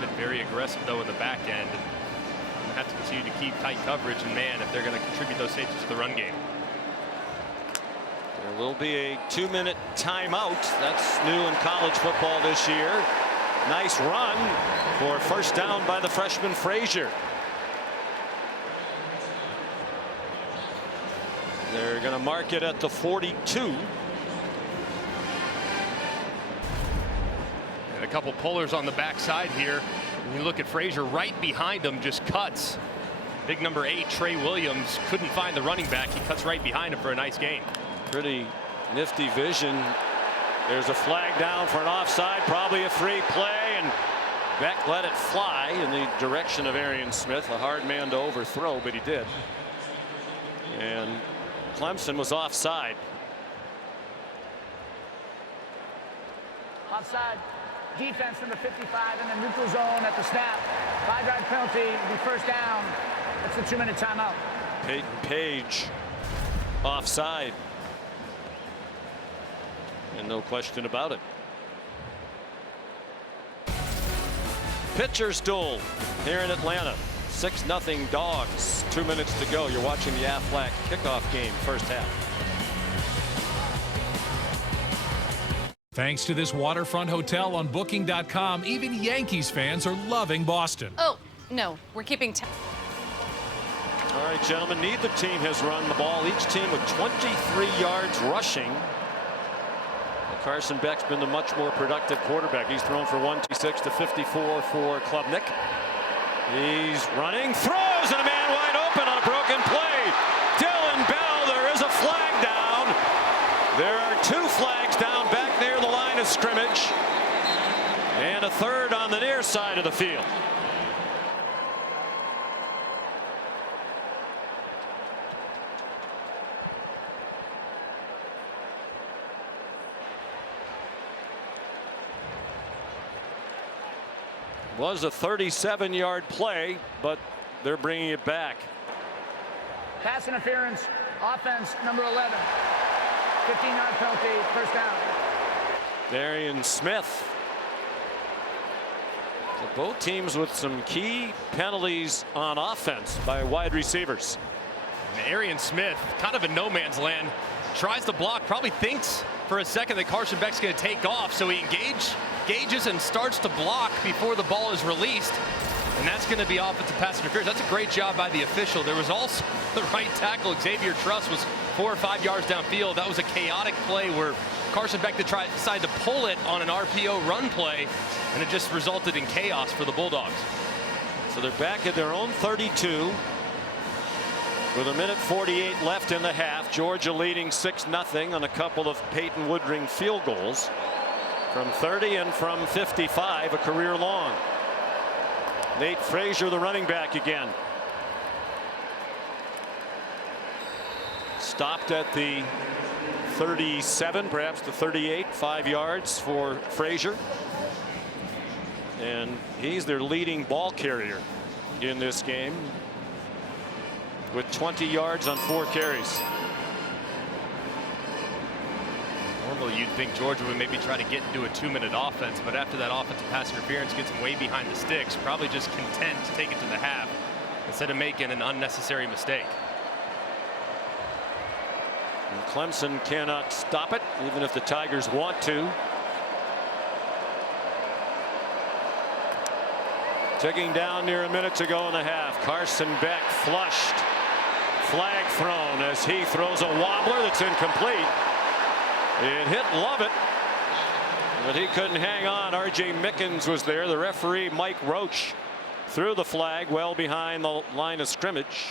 Been very aggressive, though, in the back end. And have to continue to keep tight coverage, and man, if they're going to contribute those safeties to the run game. There will be a 2-minute timeout. That's new in college football this year. Nice run for 1st down by the freshman Frazier. They're going to mark it at the 42. And a couple pullers on the backside here. When you look at Frazier, right behind him, just cuts. Big number 8, Trey Williams, couldn't find the running back. He cuts right behind him for a nice gain. Pretty nifty vision. There's a flag down for an offside, probably a free play, and Beck let it fly in the direction of Arian Smith. A hard man to overthrow, but he did. And Clemson was offside. Offside. Defense number 55 in the neutral zone at the snap. 5-yard penalty, be 1st down. That's the 2-minute timeout. Peyton Page offside. And no question about it. Pitcher's duel here in Atlanta. 6-0 Dogs. 2 minutes to go. You're watching the Aflac Kickoff game, 1st half. Thanks to this waterfront hotel on Booking.com, even Yankees fans are loving Boston. Oh, no, we're keeping All right, gentlemen, neither team has run the ball. Each team with 23 yards rushing. Carson Beck's been the much more productive quarterback. He's thrown for 126 to 54 for Klubnik. He's running, throws, and a man wide open on a broken play. Dylan Bell, there is a flag down. There are 2 flags down back near the line of scrimmage, and a 3rd on the near side of the field. Was a 37-yard play, but they're bringing it back. Pass interference, offense number 11. 15-yard penalty, 1st down. Arian Smith. So both teams with some key penalties on offense by wide receivers. And Arian Smith, kind of in no man's land, tries to block, probably thinks for a second that Carson Beck's going to take off, so he engages and starts to block before the ball is released, and that's going to be offensive pass interference. That's a great job by the official. There was also the right tackle, Xavier Truss, was 4 or 5 yards downfield. That was a chaotic play where Carson Beck to decide to pull it on an RPO run play, and it just resulted in chaos for the Bulldogs. So they're back at their own 32 with 1:48 left in the half. Georgia leading 6-0 on a couple of Peyton Woodring field goals from 30 and from 55, a career long. Nate Frazier, the running back again. Stopped at the 37, perhaps the 38, 5 yards for Frazier. And he's their leading ball carrier in this game with 20 yards on 4 carries. Normally you'd think Georgia would maybe try to get into a 2-minute offense, but after that offensive pass interference gets them way behind the sticks, probably just content to take it to the half instead of making an unnecessary mistake. And Clemson cannot stop it, even if the Tigers want to. Ticking down near a minute to go in the half. Carson Beck flushed. Flag thrown as he throws a wobbler that's incomplete. It hit Lovett, but he couldn't hang on. R.J. Mickens was there. The referee, Mike Roach, threw the flag well behind the line of scrimmage.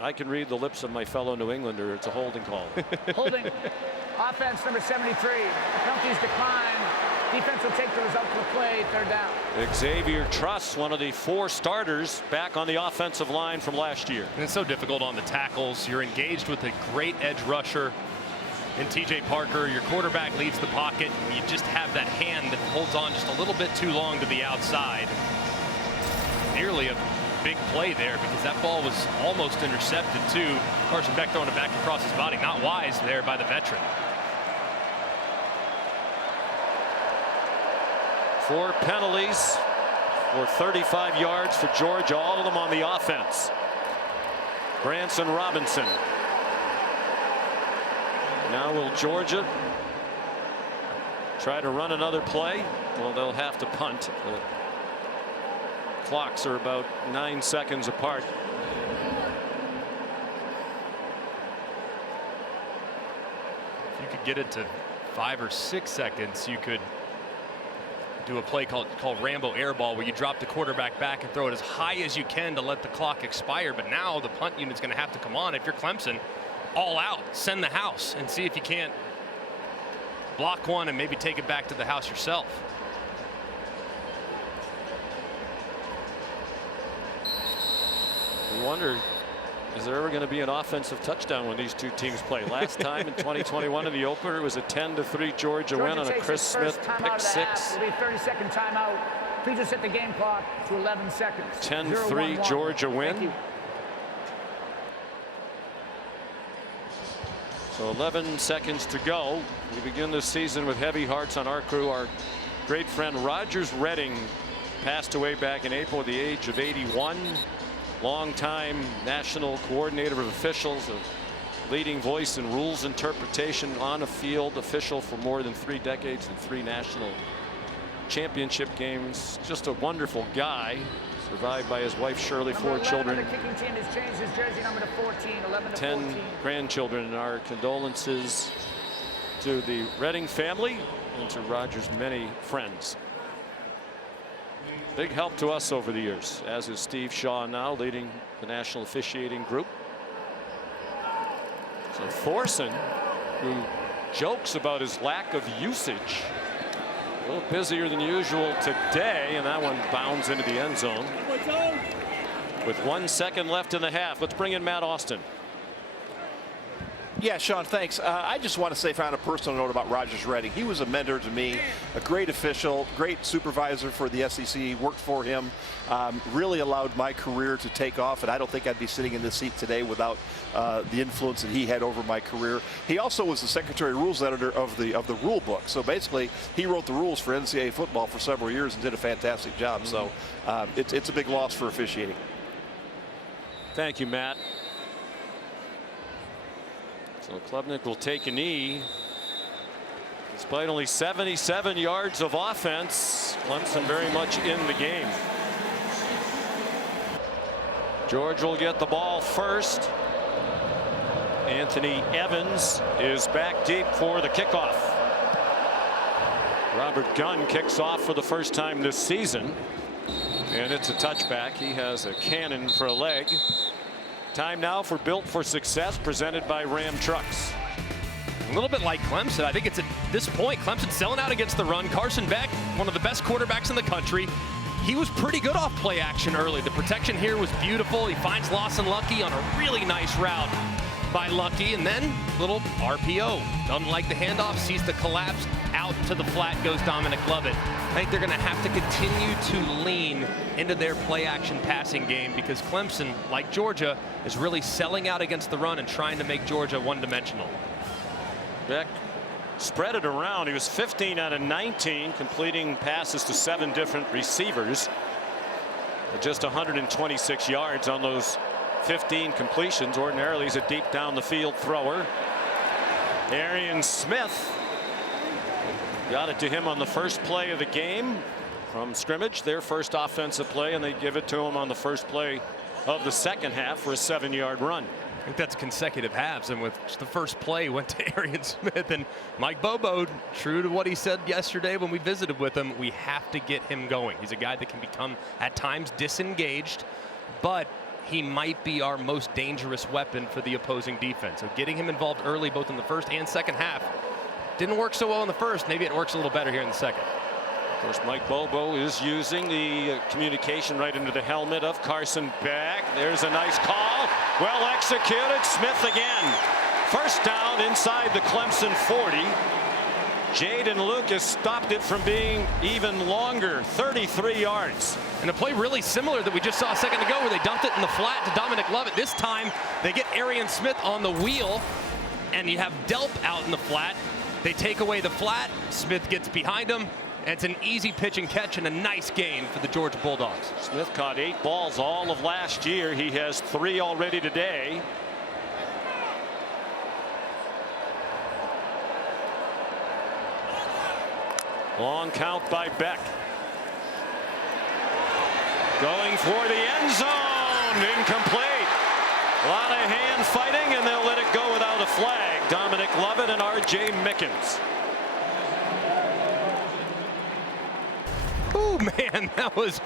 I can read the lips of my fellow New Englander. It's a holding call. Holding. Offense number 73. Penalties decline. Defense will take the result of the play. 3rd down. Xavier Truss, one of the 4 starters, back on the offensive line from last year. And it's so difficult on the tackles. You're engaged with a great edge rusher in TJ Parker. Your quarterback leaves the pocket, and you just have that hand that holds on just a little bit too long to the outside. Nearly a big play there because that ball was almost intercepted too. Carson Beck throwing it back across his body. Not wise there by the veteran. 4 penalties for 35 yards for Georgia, all of them on the offense. Branson Robinson. Now will Georgia try to run another play? Well, they'll have to punt. The clocks are about 9 seconds apart. If you could get it to 5 or 6 seconds, you could do a play called Rambo airball, where you drop the quarterback back and throw it as high as you can to let the clock expire. But now the punt unit's going to have to come on. If you're Clemson, all out, send the house and see if you can't block one and maybe take it back to the house yourself. You wonder, is there ever going to be an offensive touchdown when these two teams play? Last time in 2021 in the opener, it was a 10-3 Georgia win on a Chris Smith pick 6. It'll be a 30-second timeout. Please just set the game clock to 11 seconds. 10-3 Georgia win. So 11 seconds to go. We begin this season with heavy hearts on our crew. Our great friend Rogers Redding passed away back in April at the age of 81. Longtime national coordinator of officials, a leading voice in rules interpretation on a field, official for more than 3 decades and 3 national championship games. Just a wonderful guy. Survived by his wife Shirley, 4 children. The kicking team has changed his jersey number to 14, 11 to 10 14. grandchildren, and our condolences to the Redding family and to Rogers' many friends. Big help to us over the years, as is Steve Shaw now leading the national officiating group. So Thorson, who jokes about his lack of usage, a little busier than usual today, and that one bounds into the end zone. With 1 second left in the half, let's bring in Matt Austin. Yeah, Sean, thanks. I just want to say, on a personal note about Rogers Redding, he was a mentor to me, a great official, great supervisor for the SEC, worked for him, really allowed my career to take off, and I don't think I'd be sitting in this seat today without the influence that he had over my career. He also was the secretary rules editor of the rule book, so basically he wrote the rules for NCAA football for several years and did a fantastic job. So it's a big loss for officiating. Thank you, Matt. So Klubnik will take a knee. Despite only 77 yards of offense, Clemson very much in the game. George will get the ball first. Anthony Evans is back deep for the kickoff. Robert Gunn kicks off for the first time this season. And it's a touchback. He has a cannon for a leg. Time now for Built for Success, presented by Ram Trucks. A little bit like Clemson. I think it's at this point, Clemson selling out against the run. Carson Beck, one of the best quarterbacks in the country. He was pretty good off play action early. The protection here was beautiful. He finds Lawson Lucky on a really nice route by Lucky, and then little RPO. Doesn't like the handoff, sees the collapse, out to the flat goes Dominic Lovett. I think they're going to have to continue to lean into their play action passing game because Clemson, like Georgia, is really selling out against the run and trying to make Georgia one-dimensional. Beck spread it around. He was 15 out of 19, completing passes to 7 different receivers. Just 126 yards on those 15 completions. Ordinarily, he's a deep down the field thrower. Arian Smith got it to him on the first play of the game from scrimmage, their first offensive play, and they give it to him on the first play of the second half for a 7-yard run. I think that's consecutive halves, and with the first play went to Arian Smith, and Mike Bobo, true to what he said yesterday when we visited with him, we have to get him going. He's a guy that can become at times disengaged, but he might be our most dangerous weapon for the opposing defense. So getting him involved early, both in the first and second half, didn't work so well in the first. Maybe it works a little better here in the second. Of course, Mike Bobo is using the communication right into the helmet of Carson Beck. There's a nice call. Well executed. Smith again. First down inside the Clemson 40. Jaden Lucas stopped it from being even longer. 33 yards. And a play really similar that we just saw a second ago where they dumped it in the flat to Dominic Lovett. This time they get Arian Smith on the wheel, and you have Delp out in the flat. They take away the flat. Smith gets behind him. And it's an easy pitch and catch and a nice gain for the Georgia Bulldogs. Smith caught 8 balls all of last year. He has 3 already today. Long count by Beck. Going for the end zone. Incomplete. A lot of hand fighting, and they'll let it go without a flag. Dominic Lovett and R.J. Mickens. Oh, man, that was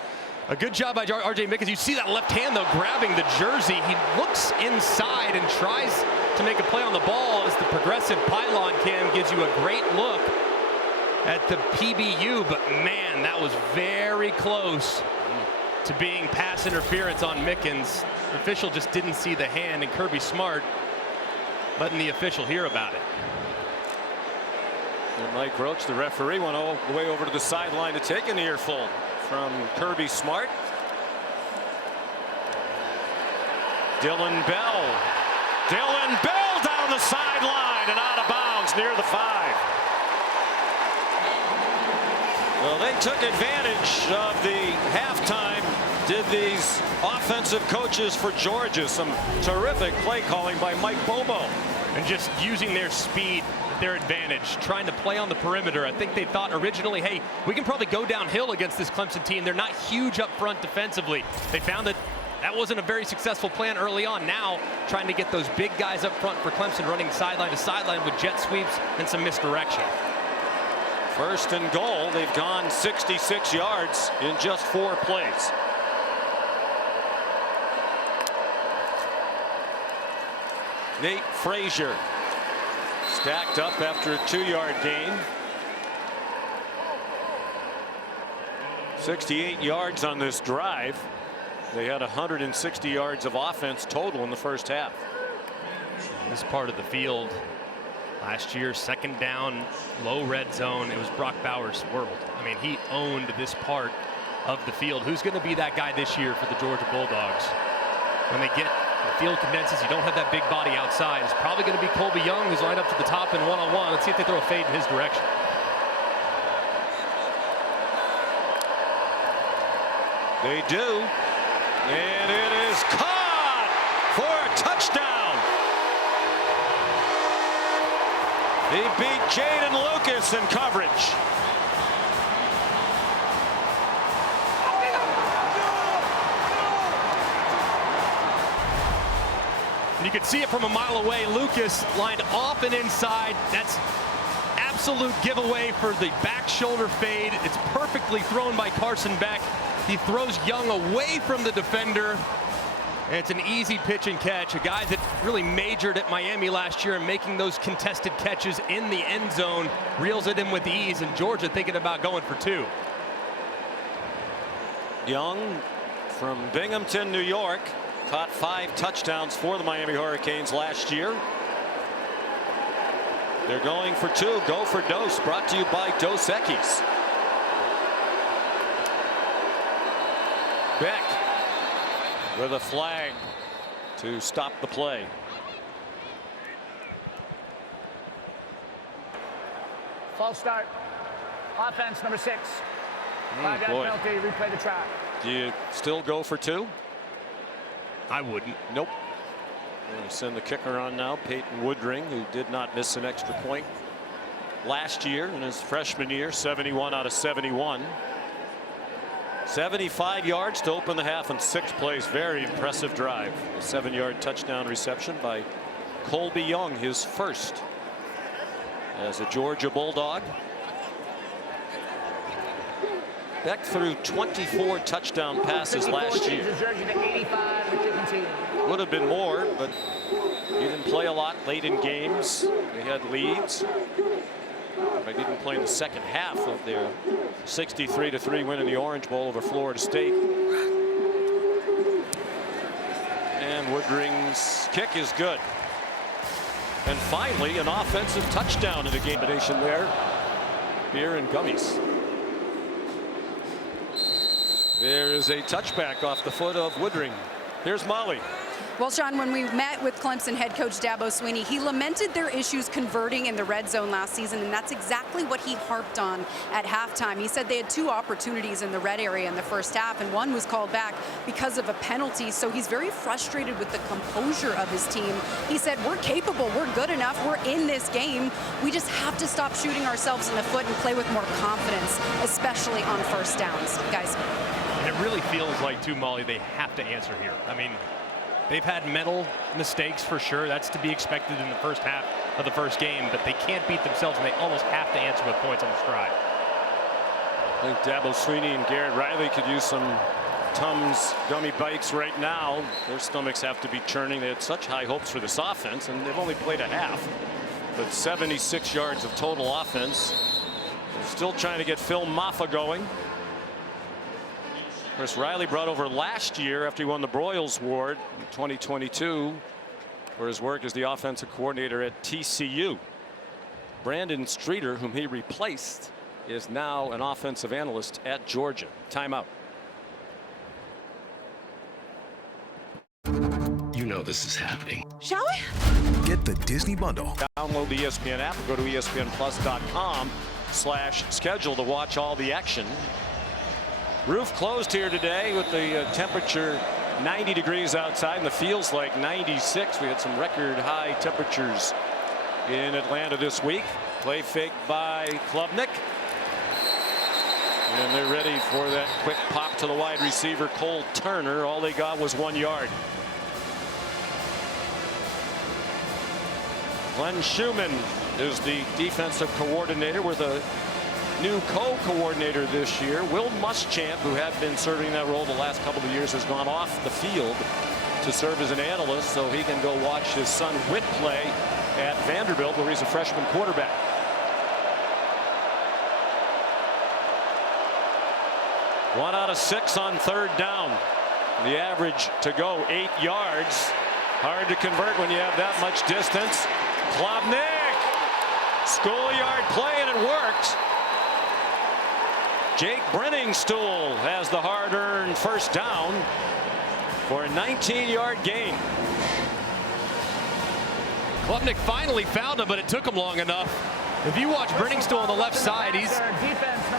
a good job by R.J. Mickens. You see that left hand, though, grabbing the jersey. He looks inside and tries to make a play on the ball as the progressive pylon cam gives you a great look at the PBU. But, man, that was very close to being pass interference on Mickens. The official just didn't see the hand, and Kirby Smart letting the official hear about it. And Mike Roach, the referee, went all the way over to the sideline to take an earful from Kirby Smart. Dylan Bell down the sideline and out of bounds near the 5. Well, they took advantage of the halftime, did these offensive coaches for Georgia. Some terrific play calling by Mike Bobo. And just using their speed, their advantage, trying to play on the perimeter. I think they thought originally, hey, we can probably go downhill against this Clemson team. They're not huge up front defensively. They found that that wasn't a very successful plan early on. Now trying to get those big guys up front for Clemson, running sideline to sideline with jet sweeps and some misdirection. First and goal. They've gone 66 yards in just 4 plays. Nate Frazier stacked up after a 2-yard gain. 68 yards on this drive. They had 160 yards of offense total in the first half. This part of the field last year, second down, low red zone. It was Brock Bowers' world. I mean, he owned this part of the field. Who's going to be that guy this year for the Georgia Bulldogs? When they get the field condenses, you don't have that big body outside. It's probably going to be Colby Young, who's lined up to the top in one-on-one. Let's see if they throw a fade in his direction. They do. And it is caught for a touchdown. He beat Jaden Lucas in coverage. You could see it from a mile away. Lucas lined off and inside. That's absolute giveaway for the back shoulder fade. It's perfectly thrown by Carson Beck. He throws Young away from the defender. And it's an easy pitch and catch. A guy that really majored at Miami last year and making those contested catches in the end zone, reels it in with ease, and Georgia thinking about going for 2. Young from Binghamton, New York, caught 5 touchdowns for the Miami Hurricanes last year. They're going for 2. Go for Dose, brought to you by Dos Equis. Beck with a flag to stop the play. False start. Offense number 6. 5-yard penalty. Replay the try. Do you still go for 2? I wouldn't. Nope. We'll send the kicker on now, Peyton Woodring, who did not miss an extra point last year in his freshman year. 71 out of 71. 75 yards to open the half in 6 plays. Very impressive drive. A 7-yard touchdown reception by Colby Young, his first as a Georgia Bulldog. Beck threw 24 touchdown passes last year. Would have been more, but he didn't play a lot late in games. They had leads. They didn't play in the second half of their 63-3 win in the Orange Bowl over Florida State. And Woodring's kick is good. And finally, an offensive touchdown in the game. Combination there. Beer and gummies. There is a touchback off the foot of Woodring. Here's Molly. Well, Sean, when we met with Clemson head coach Dabo Swinney, he lamented their issues converting in the red zone last season, and that's exactly what he harped on at halftime. He said they had 2 opportunities in the red area in the first half, and one was called back because of a penalty. So he's very frustrated with the composure of his team. He said, we're capable, we're good enough, we're in this game. We just have to stop shooting ourselves in the foot and play with more confidence, especially on first downs, guys. And it really feels like, too, Molly, they have to answer here. I mean, they've had mental mistakes for sure. That's to be expected in the first half of the first game, but they can't beat themselves, and they almost have to answer with points on the stride. I think Dabo Swinney and Garrett Riley could use some Tums gummy bites right now. Their stomachs have to be churning. They had such high hopes for this offense, and they've only played a half. But 76 yards of total offense. They're still trying to get Phil Maffa going. Of course, Riley brought over last year after he won the Broyles Award in 2022 for his work as the offensive coordinator at TCU. Brandon Streeter, whom he replaced, is now an offensive analyst at Georgia. Timeout. You know this is happening. Shall we? Get the Disney Bundle. Download the ESPN app. Go to ESPNplus.com/schedule to watch all the action. Roof closed here today with the temperature 90 degrees outside, and the feels like 96. We had some record high temperatures in Atlanta this week. Play fake by Klubnik. And they're ready for that quick pop to the wide receiver, Cole Turner. All they got was 1 yard. Glenn Schumann is the defensive coordinator with a new co-coordinator this year. Will Muschamp, who had been serving that role the last couple of years, has gone off the field to serve as an analyst so he can go watch his son Whit play at Vanderbilt, where he's a freshman quarterback. One out of 6 on 3rd down. The average to go 8 yards. Hard to convert when you have that much distance. Klubnik, schoolyard play, and it worked. Jake Brenningstool has the hard-earned first down for a 19-yard gain. Klubnik finally found him, but it took him long enough. If you watch Brenningstool on the left side, he's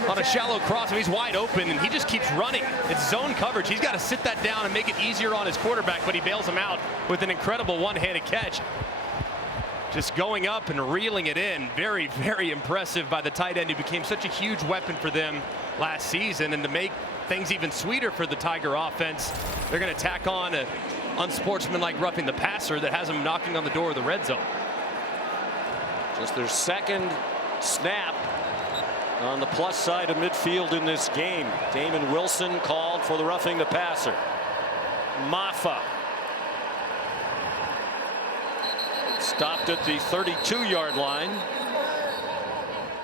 on a shallow cross, and he's wide open, and he just keeps running. It's zone coverage. He's got to sit that down and make it easier on his quarterback, but he bails him out with an incredible one-handed catch. Just going up and reeling it in. Very, very impressive by the tight end, who became such a huge weapon for them last season. And to make things even sweeter for the Tiger offense, they're going to tack on a unsportsmanlike roughing the passer that has him knocking on the door of the red zone. Just their second snap on the plus side of midfield in this game. Damon Wilson called for the roughing the passer. Maffa stopped at the 32-yard line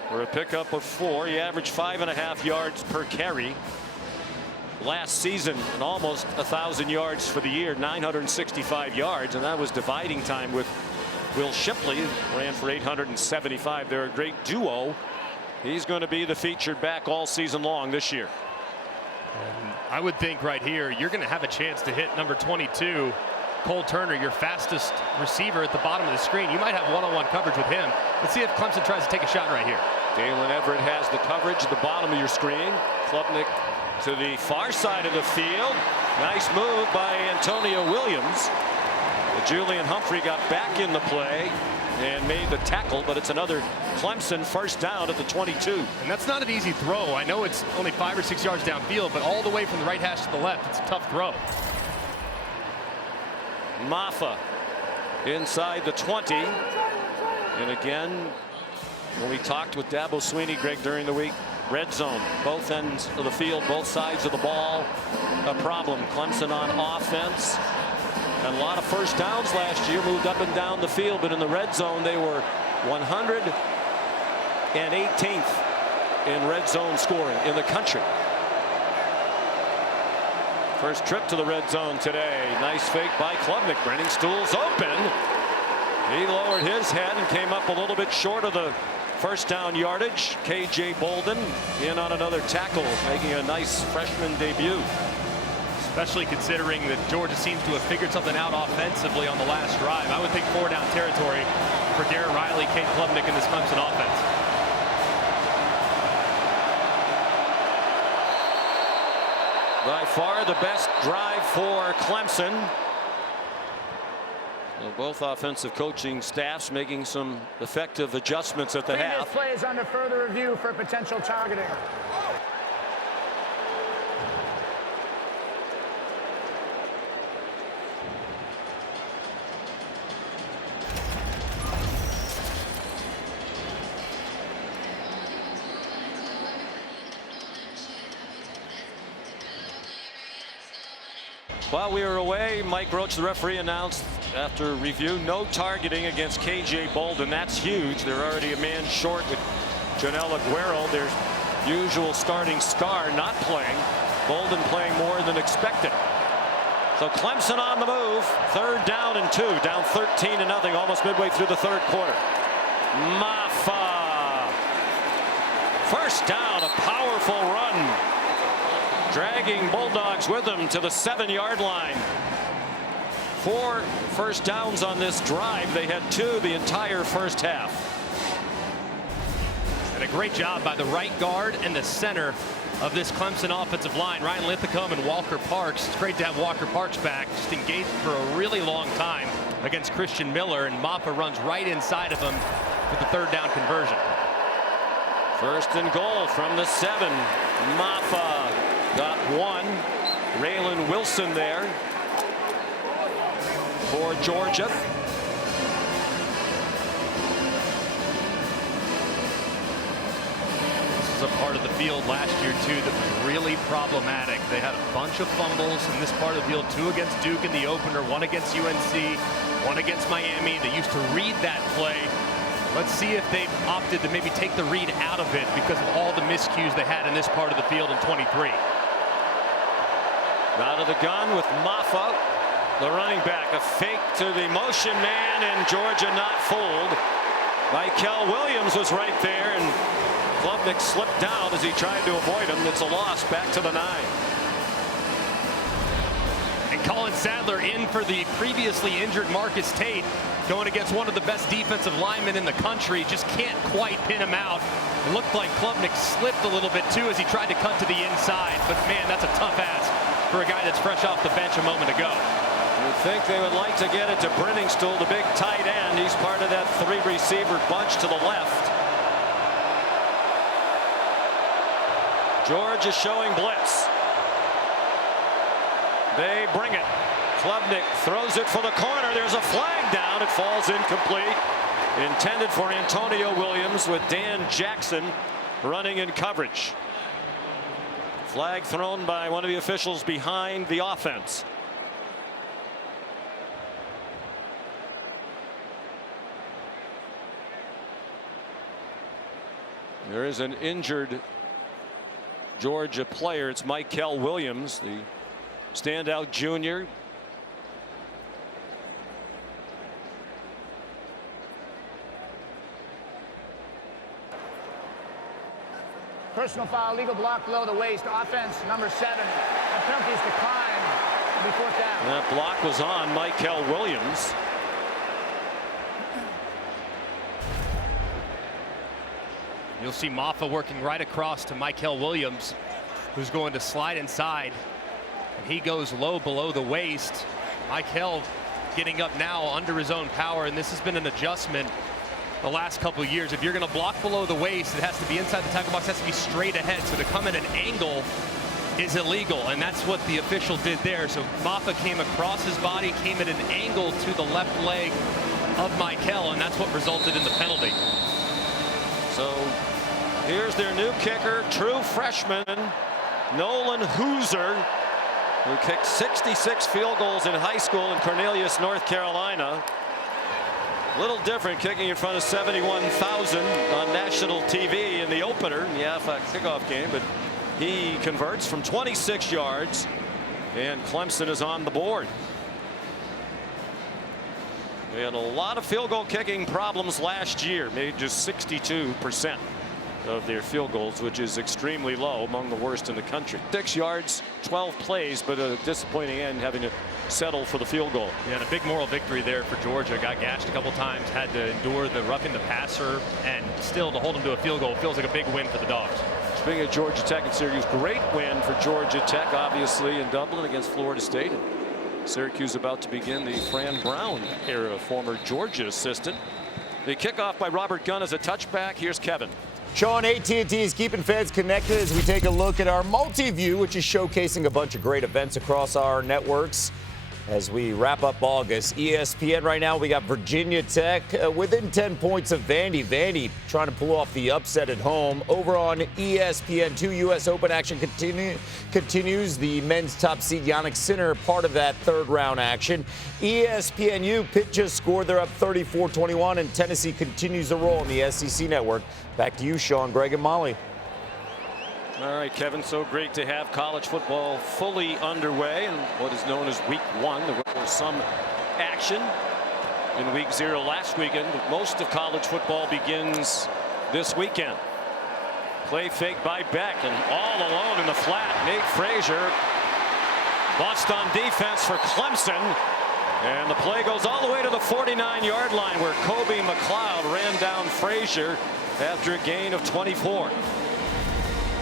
for a pickup of 4. He averaged 5.5 yards per carry last season and almost 1,000 yards for the year, 965 yards, and that was dividing time with Will Shipley, ran for 875. They're a great duo. He's going to be the featured back all season long this year. And I would think right here you're going to have a chance to hit number 22, Cole Turner, your fastest receiver at the bottom of the screen. You might have one-on-one coverage with him. Let's see if Clemson tries to take a shot right here. Dalen Everett has the coverage at the bottom of your screen. Klubnik to the far side of the field. Nice move by Antonio Williams. Julian Humphrey got back in the play and made the tackle, but it's another Clemson first down at the 22. And that's not an easy throw. I know it's only 5 or 6 yards downfield, but all the way from the right hash to the left, it's a tough throw. Maffa inside the 20. And again, when we talked with Dabo Sweeney, Greg, during the week, red zone, both ends of the field, both sides of the ball, a problem. Clemson on offense. And a lot of first downs last year, moved up and down the field, but in the red zone they were 118th in red zone scoring in the country. First trip to the red zone today. Nice fake by Klubnik. Brennan Stools open. He lowered his head and came up a little bit short of the first down yardage. KJ Bolden in on another tackle, making a nice freshman debut. Especially considering that Georgia seems to have figured something out offensively on the last drive. I would think 4 down territory for Garrett Riley, Cade Klubnik in this Clemson offense. By far the best drive for Clemson. Well, both offensive coaching staffs making some effective adjustments at the half. Play is under further review for potential targeting. While we were away, Mike Roach, the referee, announced after review no targeting against KJ Bolden. That's huge. They're already a man short with Janelle Aguero, their usual starting star, not playing. Bolden playing more than expected. So Clemson on the move. 3rd down and 2, down 13-0, almost midway through the 3rd quarter. Maffa. First down, a powerful run, dragging Bulldogs with them to the 7-yard line. 4 first downs on this drive. They had 2 the entire first half. And a great job by the right guard and the center of this Clemson offensive line, Ryan Linthicum and Walker Parks. It's great to have Walker Parks back, just engaged for a really long time against Christian Miller, and Maffa runs right inside of him for the 3rd down conversion. 1st and goal from the 7. Maffa got 1. Raylan Wilson there for Georgia. This is a part of the field last year too that was really problematic. They had a bunch of fumbles in this part of the field, 2 against Duke in the opener, 1 against UNC, 1 against Miami. They used to read that play. Let's see if they've opted to maybe take the read out of it because of all the miscues they had in this part of the field in 23. Out of the gun with Maffa, the running back. A fake to the motion man, and Georgia not fooled. Michael Williams was right there, and Klubnik slipped down as he tried to avoid him. It's a loss, back to the 9. And Colin Sadler in for the previously injured Marcus Tate, going against one of the best defensive linemen in the country. Just can't quite pin him out. It looked like Klubnik slipped a little bit too as he tried to cut to the inside, but man, that's a tough ask for a guy that's fresh off the bench a moment ago. You'd think they would like to get it to Brenningstool, the big tight end. He's part of that 3-receiver bunch to the left. George is showing blitz. They bring it. Klubnik throws it for the corner. There's a flag down. It falls incomplete. Intended for Antonio Williams with Dan Jackson running in coverage. Flag thrown by one of the officials behind the offense. There is an injured Georgia player. It's Michael Williams, the standout junior. Personal foul, legal block below the waist. Offense, number 7. The penalties decline. It'll be 4th down. That block was on Michael Williams. You'll see Maffa working right across to Michael Williams, who's going to slide inside. And he goes low below the waist. Michael getting up now under his own power, and this has been an adjustment the last couple of years. If you're going to block below the waist, it has to be inside the tackle box, it has to be straight ahead. So to come at an angle is illegal, and that's what the official did there. So Maffa came across his body, came at an angle to the left leg of Michael, and that's what resulted in the penalty. So here's their new kicker, true freshman Nolan Hooser, who kicked 66 field goals in high school in Cornelius, North Carolina. A little different kicking in front of 71,000 on national TV in the opener in the Aflac Kickoff game, but he converts from 26 yards, and Clemson is on the board. They had a lot of field goal kicking problems last year, made just 62% of their field goals, which is extremely low, among the worst in the country. 6 yards, 12 plays, but a disappointing end, having to settle for the field goal. Yeah, and a big moral victory there for Georgia. Got gashed a couple times, had to endure the roughing the passer, and still to hold him to a field goal feels like a big win for the Dogs. Speaking of Georgia Tech and Syracuse, great win for Georgia Tech, obviously, in Dublin against Florida State. And Syracuse about to begin the Fran Brown era, former Georgia assistant. The kickoff by Robert Gunn as a touchback. Here's Kevin. Sean, AT&T is keeping fans connected as we take a look at our multi-view, which is showcasing a bunch of great events across our networks. As we wrap up August, ESPN right now, we got Virginia Tech within 10 points of Vandy. Vandy trying to pull off the upset at home. Over on ESPN, 2 U.S. Open action continues. The men's top seed Yannick Sinner part of that third round action. ESPNU, Pitt just scored. They're up 34-21, and Tennessee continues to roll on the SEC network. Back to you, Sean, Greg, and Molly. All right, Kevin, so great to have college football fully underway in what is known as week 1. There was some action in week 0 last weekend, but most of college football begins this weekend. Play fake by Beck, and all alone in the flat, Nate Frazier bust on defense for Clemson, and the play goes all the way to the 49-yard line where Kobe McLeod ran down Frazier after a gain of 24.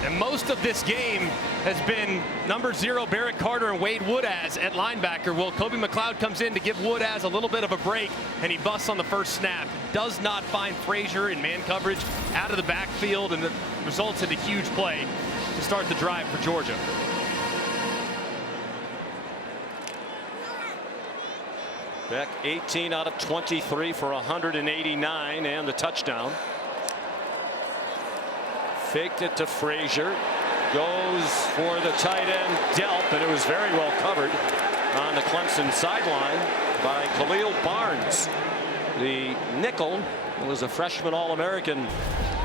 And most of this game has been number 0 Barrett Carter and Wade Woodaz at linebacker. Well, Kobe McLeod comes in to give Woodaz a little bit of a break, and he busts on the first snap. Does not find Frazier in man coverage out of the backfield, and it results in a huge play to start the drive for Georgia. Beck 18 out of 23 for 189 and the touchdown. Faked it to Frazier, goes for the tight end Delp, and it was very well covered on the Clemson sideline by Khalil Barnes. The nickel was a freshman All-American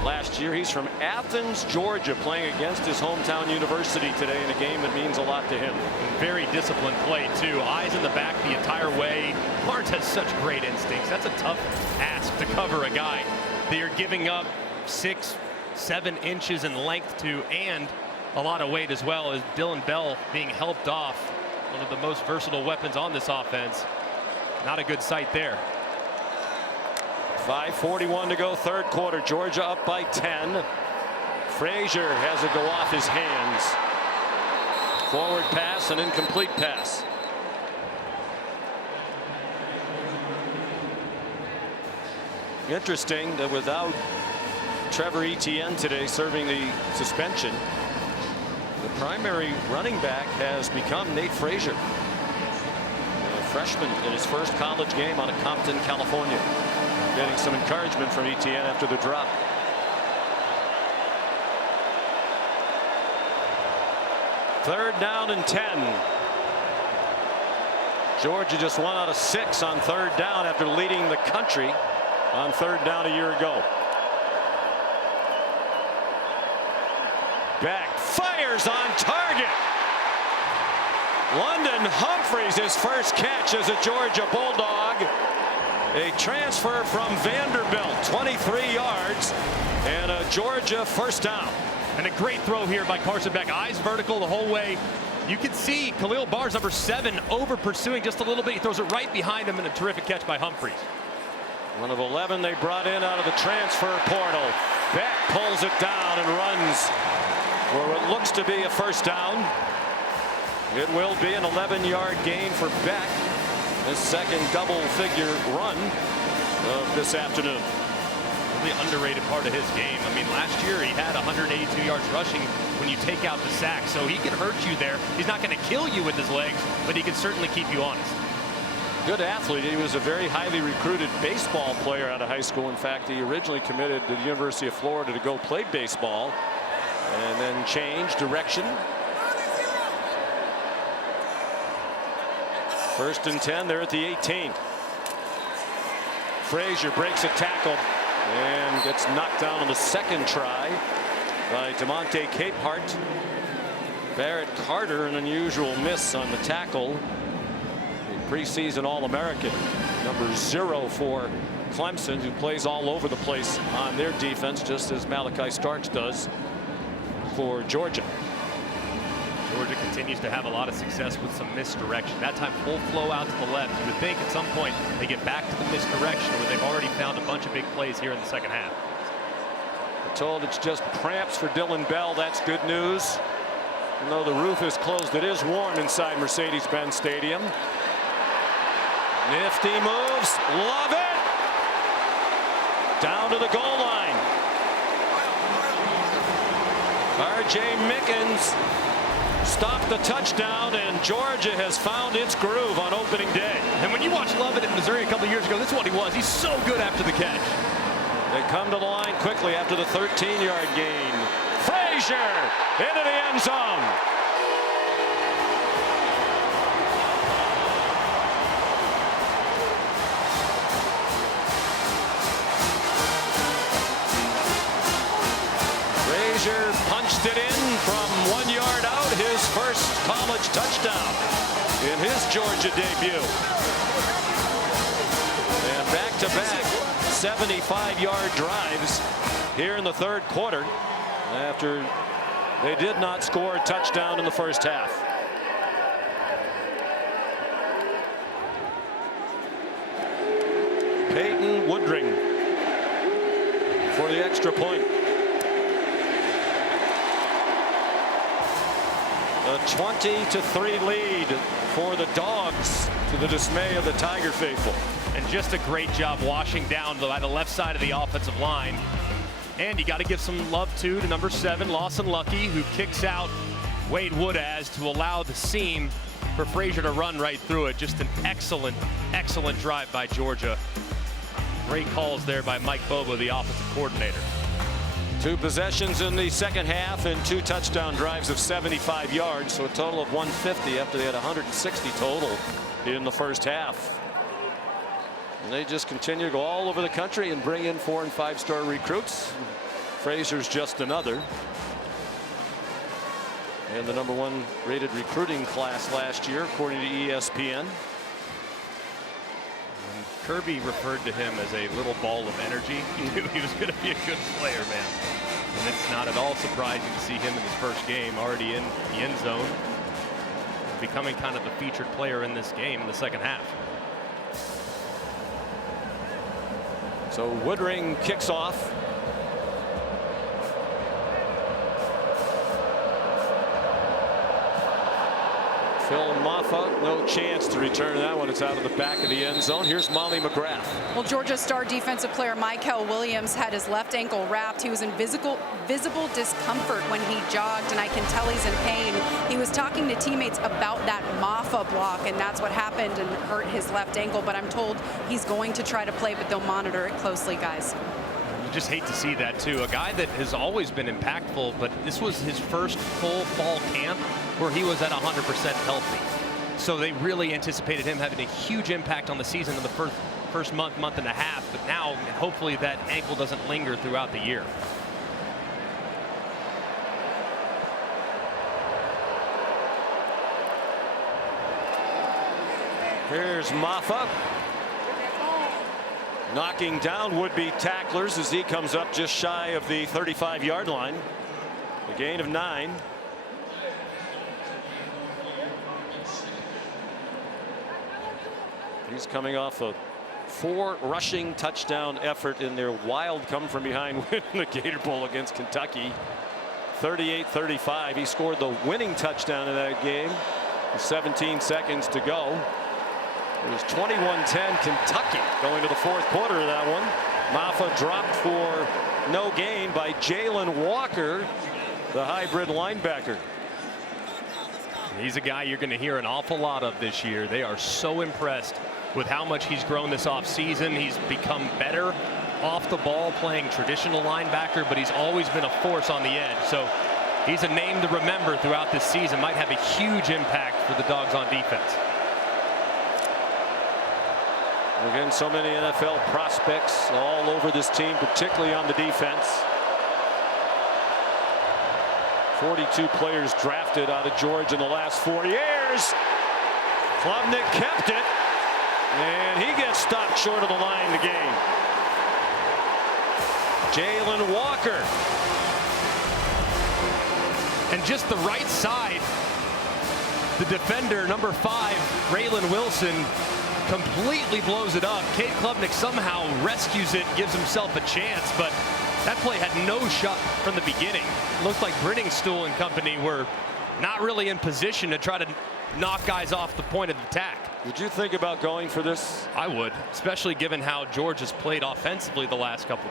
last year. He's from Athens, Georgia, playing against his hometown university today in a game that means a lot to him. Very disciplined play, too. Eyes in the back the entire way. Barnes has such great instincts. That's a tough ask to cover a guy that you're giving up 6-7 inches in length to, and a lot of weight as well, as Dylan Bell being helped off. One of the most versatile weapons on this offense. Not a good sight there. 5:41 to go, third quarter. Georgia up by 10. Frazier has it go off his hands. Forward pass, an incomplete pass. Interesting that without Trevor Etienne today serving the suspension, the primary running back has become Nate Frazier. freshman in his first college game out of Compton, California. Getting some encouragement from Etienne after the drop. Third down and 10. Georgia just 1 out of 6 on third down after leading the country on third down a year ago. Beck fires on target. London Humphreys, his first catch as a Georgia Bulldog. A transfer from Vanderbilt, 23 yards, and a Georgia first down. And a great throw here by Carson Beck. Eyes vertical the whole way. You can see Khalil Barnes, number 7, over pursuing just a little bit. He throws it right behind him, and a terrific catch by Humphreys. One of 11 they brought in out of the transfer portal. Beck pulls it down and runs for what looks to be a first down. It will be an 11-yard gain for Beck. His second double-figure run of this afternoon. The underrated part of his game. I mean, last year he had 182 yards rushing when you take out the sack, so he can hurt you there. He's not going to kill you with his legs, but he can certainly keep you honest. Good athlete. He was a very highly recruited baseball player out of high school. In fact, he originally committed to the University of Florida to go play baseball and then changed direction. First and 10 there at the 18. Frazier breaks a tackle and gets knocked down on the second try by DeMonte Capehart. Barrett Carter, an unusual miss on the tackle. A preseason All-American, number 0 for Clemson, who plays all over the place on their defense, just as Malachi Starks does for Georgia. Georgia continues to have a lot of success with some misdirection. That time full flow out to the left. You would think at some point they get back to the misdirection, where they've already found a bunch of big plays here in the second half. We're told it's just cramps for Dylan Bell. That's good news. Even though the roof is closed, it is warm inside Mercedes-Benz Stadium. Nifty moves. Love it. Down to the goal line. R.J. Mickens stopped the touchdown, and Georgia has found its groove on opening day. And when you watch Lovett in Missouri a couple years ago, this is what he was. He's so good after the catch. They come to the line quickly after the 13-yard gain. Frazier into the end zone. Frazier punched it in from 1 yard out, his first college touchdown in his Georgia debut. And back-to-back 75-yard drives here in the third quarter after they did not score a touchdown in the first half. Peyton Woodring for the extra point. A 20-3 lead for the Dogs, to the dismay of the Tiger faithful. And just a great job washing down by the left side of the offensive line. And you got to give some love to number 7, Lawson Lucky, who kicks out Wade Woodaz to allow the seam for Frazier to run right through it. Just an excellent, excellent drive by Georgia. Great calls there by Mike Bobo, the offensive coordinator. 2 possessions in the second half and 2 touchdown drives of 75 yards, so a total of 150 after they had 160 total in the first half. And they just continue to go all over the country and bring in 4- and 5-star recruits. Frazier's just another. And the number 1 rated recruiting class last year, according to ESPN. Kirby referred to him as a little ball of energy. He knew he was going to be a good player, man. And it's not at all surprising to see him in his first game already in the end zone, becoming kind of the featured player in this game in the second half. So Woodring kicks off. Phil Maffa, no chance to return that one. It's out of the back of the end zone. Here's Molly McGrath. Well, Georgia star defensive player Michael Williams had his left ankle wrapped. He was in visible discomfort when he jogged, and I can tell he's in pain. He was talking to teammates about that Maffa block, and that's what happened and hurt his left ankle. But I'm told he's going to try to play, but they'll monitor it closely, guys. You just hate to see that, too. A guy that has always been impactful, but this was his first full fall camp where he was at 100% healthy. So they really anticipated him having a huge impact on the season in the first month and a half. But now, hopefully, that ankle doesn't linger throughout the year. Here's Maffa. Knocking down would-be tacklers as he comes up just shy of the 35-yard line. A gain of 9. He's coming off a 4 rushing touchdown effort in their wild come-from-behind win in the Gator Bowl against Kentucky. 38-35. He scored the winning touchdown in that game with 17 seconds to go. It was 21-10 Kentucky going to the fourth quarter of that one. Maffa dropped for no gain by Jalen Walker, the hybrid linebacker. He's a guy you're going to hear an awful lot of this year. They are so impressed with how much he's grown this offseason. He's become better off the ball playing traditional linebacker, but he's always been a force on the edge. So he's a name to remember throughout this season. Might have a huge impact for the Dogs on defense. Again, so many NFL prospects all over this team, particularly on the defense. 42 players drafted out of Georgia in the last 4 years. Klubnik kept it, and he gets stopped short of the line to gain. Jalen Walker. And just the right side, the defender, number 5, Raylan Wilson, completely blows it up. Cade Klubnik somehow rescues it, gives himself a chance, but that play had no shot from the beginning. Looked like Brenningstool and company were not really in position to try to knock guys off the point of attack. Did you think about going for this? I would, especially given how Georgia's played offensively the last couple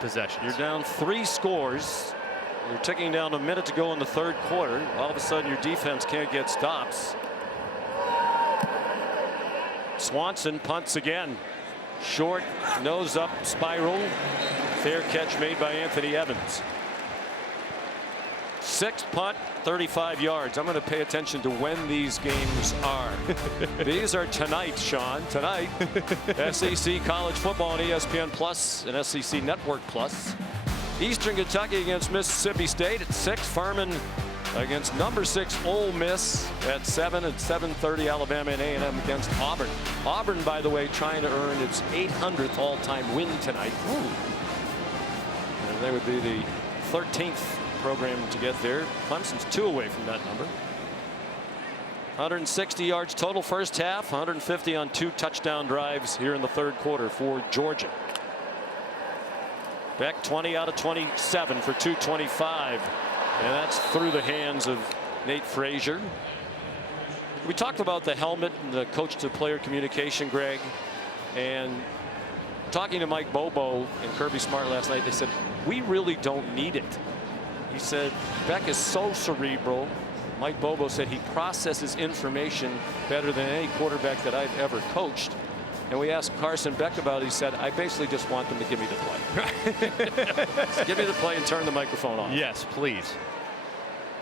possessions. You're down 3 scores. You're ticking down a minute to go in the third quarter. All of a sudden your defense can't get stops. Swanson punts again. Short, nose up, spiral. Fair catch made by Anthony Evans. 6th punt, 35 yards. I'm going to pay attention to when these games are. These are tonight, Sean. Tonight, SEC college football on ESPN Plus and SEC Network Plus. Eastern Kentucky against Mississippi State at 6. Furman against number 6 Ole Miss at 7, and 7:30 Alabama and A&M against Auburn. Auburn, by the way, trying to earn its 800th all-time win tonight. And they would be the 13th program to get there. Clemson's 2 away from that number. 160 yards total first half, 150 on 2 touchdown drives here in the third quarter for Georgia. Beck 20 out of 27 for 225. And that's through the hands of Nate Frazier. We talked about the helmet and the coach-to-player communication, Greg. And talking to Mike Bobo and Kirby Smart last night, they said, we really don't need it. He said, Beck is so cerebral. Mike Bobo said he processes information better than any quarterback that I've ever coached. And we asked Carson Beck about it. He said, I basically just want them to give me the play. So give me the play and turn the microphone on. Yes, please.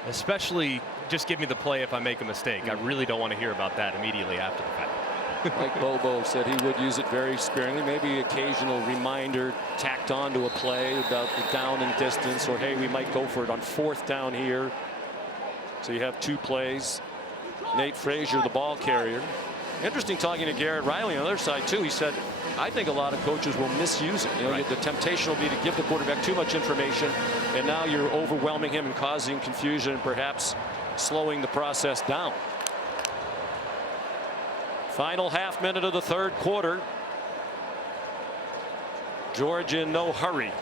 Especially just give me the play if I make a mistake. I really don't want to hear about that immediately after the fact. Mike Bobo said he would use it very sparingly. Maybe occasional reminder tacked on to a play about the down and distance, or hey, we might go for it on 4th down here. So you have 2 plays. Nate Frazier, the ball carrier. Interesting talking to Garrett Riley on the other side too. He said, I think a lot of coaches will misuse it. You know, the temptation will be to give the quarterback too much information, and now you're overwhelming him and causing confusion and perhaps slowing the process down. Final half minute of the third quarter. Georgia in no hurry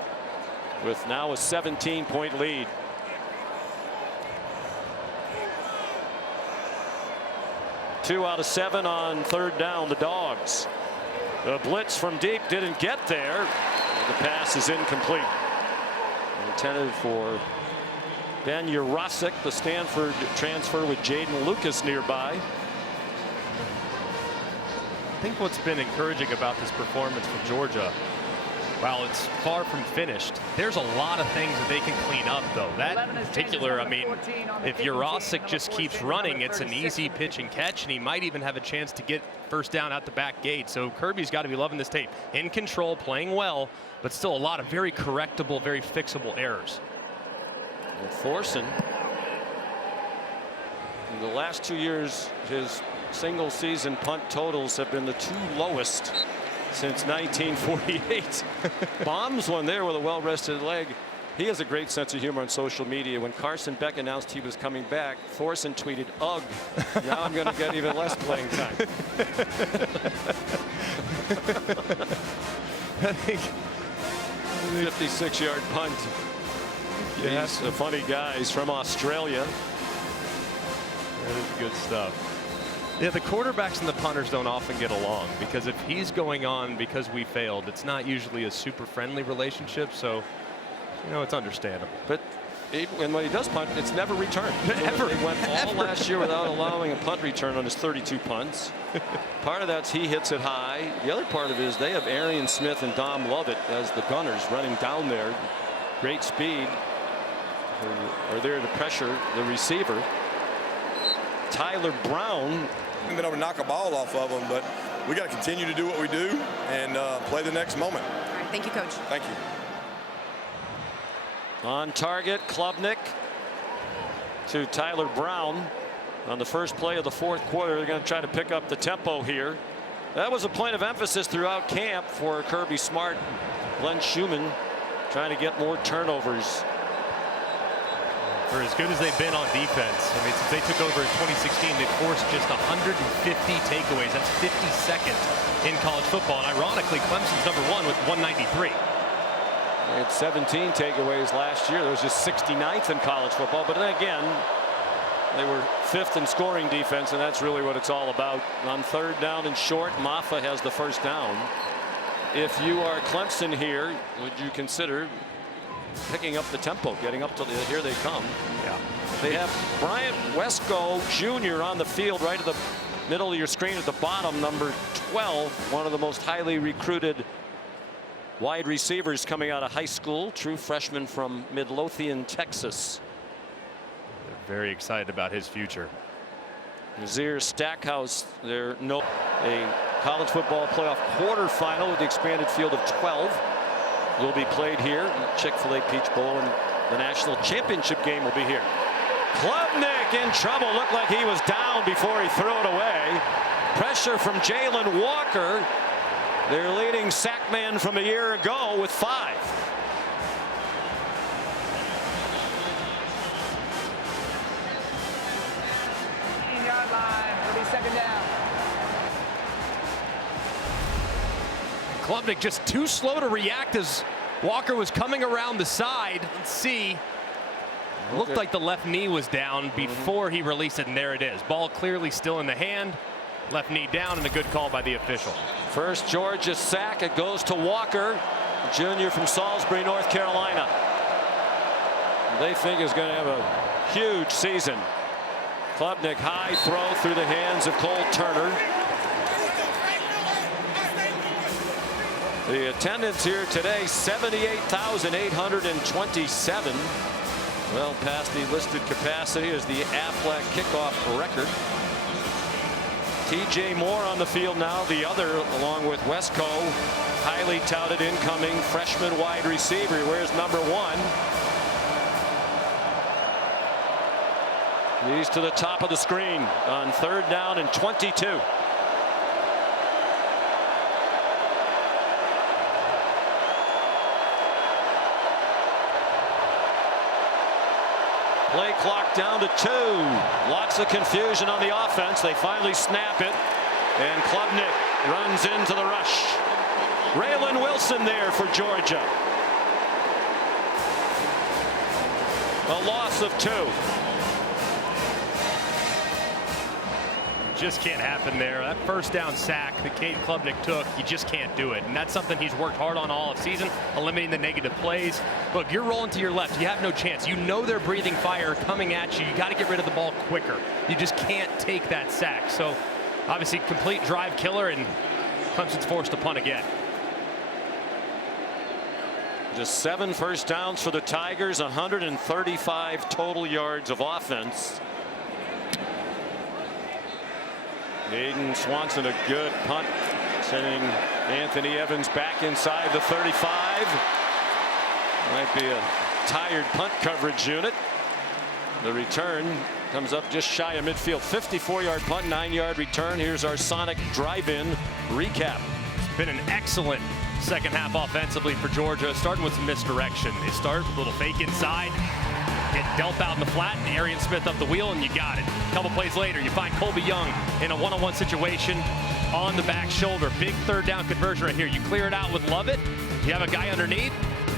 with now a 17-point lead. 2 out of 7 on 3rd down, the Dogs. The blitz from deep didn't get there. The pass is incomplete. Intended for Ben Urosic, the Stanford transfer, with Jaden Lucas nearby. I think what's been encouraging about this performance from Georgia, while it's far from finished, there's a lot of things that they can clean up, though. That in particular, I mean, if Urosic just keeps running, it's an easy pitch and catch, and he might even have a chance to get first down out the back gate. So Kirby's got to be loving this tape. In control, playing well, but still a lot of very correctable, very fixable errors. And Thorson, in the last 2 years, his single season punt totals have been the 2 lowest since 1948. Bombs one there with a well-rested leg. He has a great sense of humor on social media. When Carson Beck announced he was coming back, Thorson tweeted, "Ugh, now I'm going to get even less playing time." I think 56-yard punt. Yeah. He's a funny guy. He's from Australia. That is good stuff. Yeah, the quarterbacks and the punters don't often get along, because if he's going on because we failed, it's not usually a super friendly relationship. So, you know, it's understandable. But when he does punt, it's never returned. Ever. They went all last year without allowing a punt return on his 32 punts. Part of that's he hits it high. The other part of it is they have Arian Smith and Dom Lovett as the gunners running down there. Great speed. Are there to pressure the receiver. Tyler Brown. We've been able to knock a ball off of them, but we got to continue to do what we do and play the next moment. All right, thank you, Coach. Thank you. On target, Klubnik to Tyler Brown on the first play of the 4th quarter. They're going to try to pick up the tempo here. That was a point of emphasis throughout camp for Kirby Smart. Glenn Schumann trying to get more turnovers. For as good as they've been on defense, I mean, since they took over in 2016, they've forced just 150 takeaways. That's 52nd in college football. And ironically, Clemson's #1 with 193. They had 17 takeaways last year. That was just 69th in college football. But then again, they were 5th in scoring defense, and that's really what it's all about. On 3rd down and short, Maffa has the first down. If you are Clemson here, would you consider picking up the tempo, getting up to the, here they come. Yeah. They have Bryant Wesco Jr. on the field right at the middle of your screen at the bottom, number 12, one of the most highly recruited wide receivers coming out of high school, true freshman from Midlothian, Texas. They're very excited about his future. Nazir Stackhouse, a college football playoff quarterfinal with the expanded field of 12. Will be played here. Chick-fil-A Peach Bowl, and the national championship game will be here. Klubnik in trouble. Looked like he was down before he threw it away. Pressure from Jalen Walker, their leading sack man from a year ago, with 5. Yard line. It'll be 2nd down. Klubnik just too slow to react as Walker was coming around the side. Let's see. Looked like the left knee was down before he released it, and there it is. Ball clearly still in the hand. Left knee down, and a good call by the official. First Georgia sack. It goes to Walker, junior from Salisbury, North Carolina. They think is going to have a huge season. Klubnik, high throw through the hands of Cole Turner. The attendance here today, 78,827. Well past the listed capacity as the Aflac Kickoff record. TJ Moore on the field now, the other, along with Wesco, highly touted incoming freshman wide receiver. Where's number 1? He's to the top of the screen on 3rd down and 22. Play clock down to 2. Lots of confusion on the offense. They finally snap it, and Klubnik runs into the rush. Raylan Wilson there for Georgia. A loss of 2. just can't happen there. That first down sack that Cade Klubnik took, you just can't do it. And that's something he's worked hard on all of season, eliminating the negative plays. Look, you're rolling to your left. You have no chance. You know they're breathing fire coming at you. You got to get rid of the ball quicker. You just can't take that sack. So obviously complete drive killer, and Clemson's forced to punt again. Just 7 first downs for the Tigers, 135 total yards of offense. Aiden Swanson, a good punt, sending Anthony Evans back inside the 35. Might be a tired punt coverage unit. The return comes up just shy of midfield. 54-yard punt, 9-yard return. Here's our Sonic drive-in recap. It's been an excellent second half offensively for Georgia, starting with some misdirection. They start with a little fake inside, get dealt out in the flat, and Arian Smith up the wheel, and you got it. A couple plays later, you find Colby Young in a one-on-one situation on the back shoulder. Big third down conversion right here. You clear it out with Lovett. You have a guy underneath,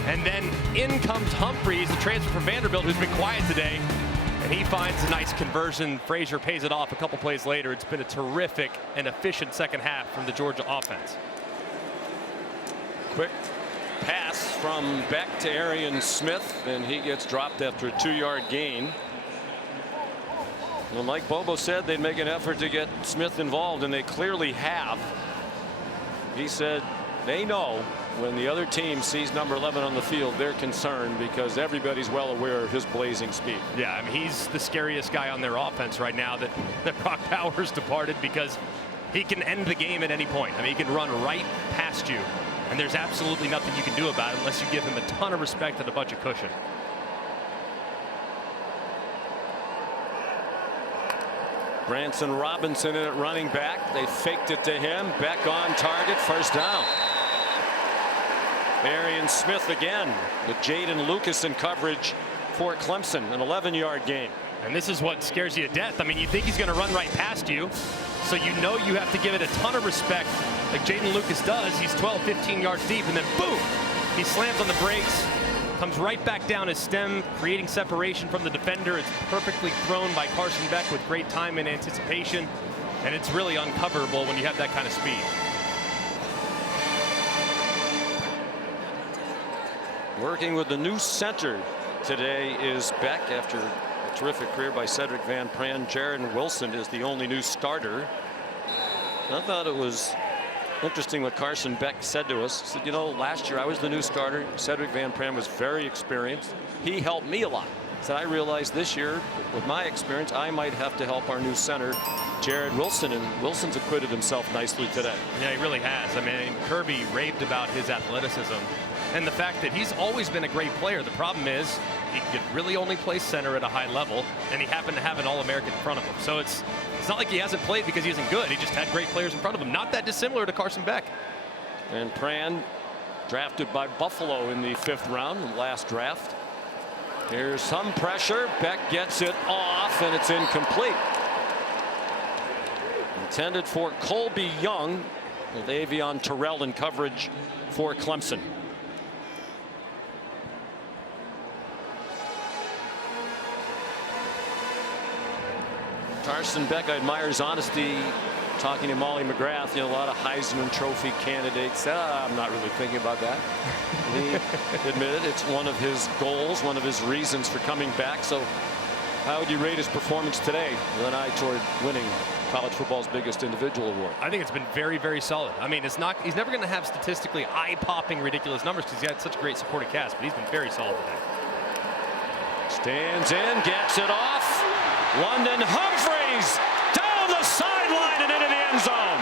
and then in comes Humphreys, the transfer from Vanderbilt, who's been quiet today, and he finds a nice conversion. Frazier pays it off a couple plays later. It's been a terrific and efficient second half from the Georgia offense. Quick pass from Beck to Arian Smith, and he gets dropped after a 2-yard gain. Well, like Bobo said, they'd make an effort to get Smith involved, and they clearly have. He said they know when the other team sees number 11 on the field, they're concerned because everybody's well aware of his blazing speed. Yeah, I mean, he's the scariest guy on their offense right now that Brock Powers departed, because he can end the game at any point. I mean, he can run right past you, and there's absolutely nothing you can do about it unless you give him a ton of respect and a bunch of cushion. Branson Robinson in at running back. They faked it to him. Beck on target. First down. Arian Smith again with Jaden Lucas in coverage for Clemson. An 11-yard gain. And this is what scares you to death. I mean, you think he's going to run right past you, so you know you have to give it a ton of respect like Jaden Lucas does. He's 12, 15 yards deep, and then boom, he slams on the brakes, comes right back down his stem, creating separation from the defender. It's perfectly thrown by Carson Beck with great time and anticipation, and it's really uncoverable when you have that kind of speed. Working with the new center today is Beck after a terrific career by Cedric Van Pran. Jared Wilson is the only new starter. I thought it was interesting what Carson Beck said to us. He said, you know, last year I was the new starter. Cedric Van Pran was very experienced. He helped me a lot. He said, I realized this year with my experience I might have to help our new center Jared Wilson, and Wilson's acquitted himself nicely today. Yeah, he really has. I mean, Kirby raved about his athleticism and the fact that he's always been a great player. The problem is he could really only play center at a high level, and he happened to have an All-American in front of him. So it's not like he hasn't played because he isn't good. He just had great players in front of him. Not that dissimilar to Carson Beck. And Pran, drafted by Buffalo in the 5th round, the last draft. Here's some pressure. Beck gets it off, and it's incomplete. Intended for Colby Young, with Avion Terrell in coverage for Clemson. Carson Beck, I admire his honesty talking to Molly McGrath. You know, a lot of Heisman Trophy candidates. I'm not really thinking about that. He admitted it's one of his goals, one of his reasons for coming back. So how would you rate his performance today with an eye toward winning college football's biggest individual award? I think it's been very, very solid. I mean, he's never going to have statistically eye-popping ridiculous numbers because he's got such a great supporting cast, but he's been very solid today. Stands in, gets it off. London Humphreys down the sideline and into the end zone.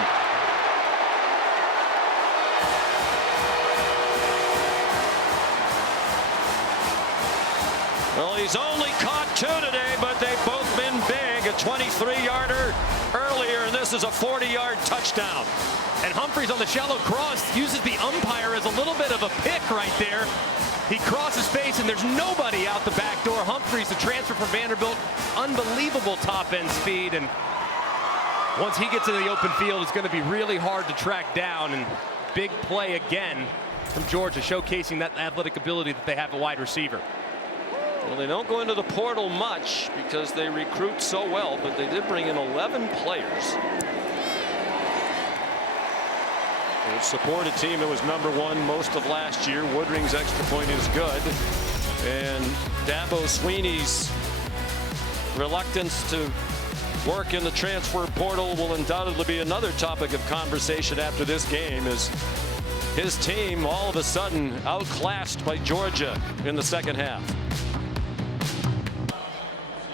Well, he's only caught 2 today, but they've both been big. A 23-yarder earlier, and this is a 40-yard touchdown. And Humphreys on the shallow cross uses the umpire as a little bit of a pick right there. He crosses face, and there's nobody out the back door. Humphreys, the transfer from Vanderbilt, unbelievable top-end speed. And once he gets into the open field, it's going to be really hard to track down. And big play again from Georgia, showcasing that athletic ability that they have at wide receiver. Well, they don't go into the portal much because they recruit so well, but they did bring in 11 players. They support a team that was #1 most of last year. Woodring's extra point is good. And Dabo Sweeney's reluctance to work in the transfer portal will undoubtedly be another topic of conversation after this game, as his team all of a sudden outclassed by Georgia in the second half.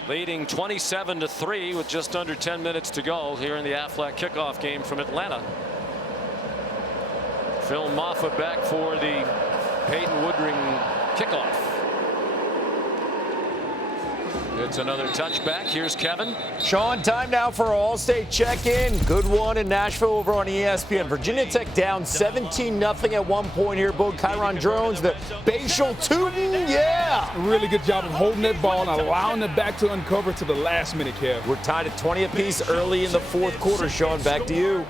Leading 27-3 with just under 10 minutes to go here in the Aflac Kickoff game from Atlanta. Phil Maffa back for the Peyton Woodring kickoff. It's another touchback. Here's Kevin. Sean, time now for our All-State check-in. Good one in Nashville over on ESPN. Virginia Tech down 17-0 at one point here. Bo Kyron Drones, the Bayshore tootin', yeah. Really good job of holding that ball and allowing the back to uncover to the last minute, Kev. We're tied at 20 apiece early in the fourth quarter. Sean, back to you.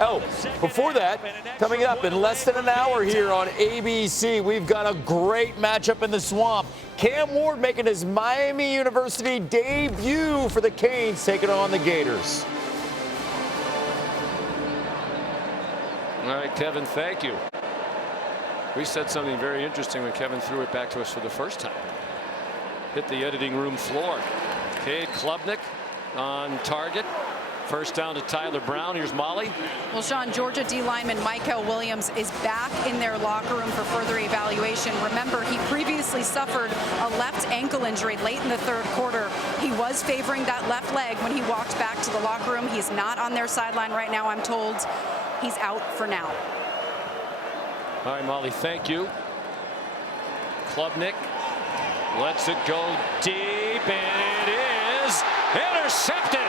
Oh, before that, coming up in less than an hour here on ABC, we've got a great matchup in the Swamp. Cam Ward making his Miami University debut for the Canes, taking on the Gators. All right, Kevin, thank you. We said something very interesting when Kevin threw it back to us for the first time. Hit the editing room floor. Cade Klubnik on target. First down to Tyler Brown. Here's Molly. Well, Sean, Georgia D lineman Michael Williams is back in their locker room for further evaluation. Remember, he previously suffered a left ankle injury late in the third quarter. He was favoring that left leg when he walked back to the locker room. He's not on their sideline right now, I'm told. He's out for now. All right, Molly, thank you. Klubnik lets it go deep, and it is intercepted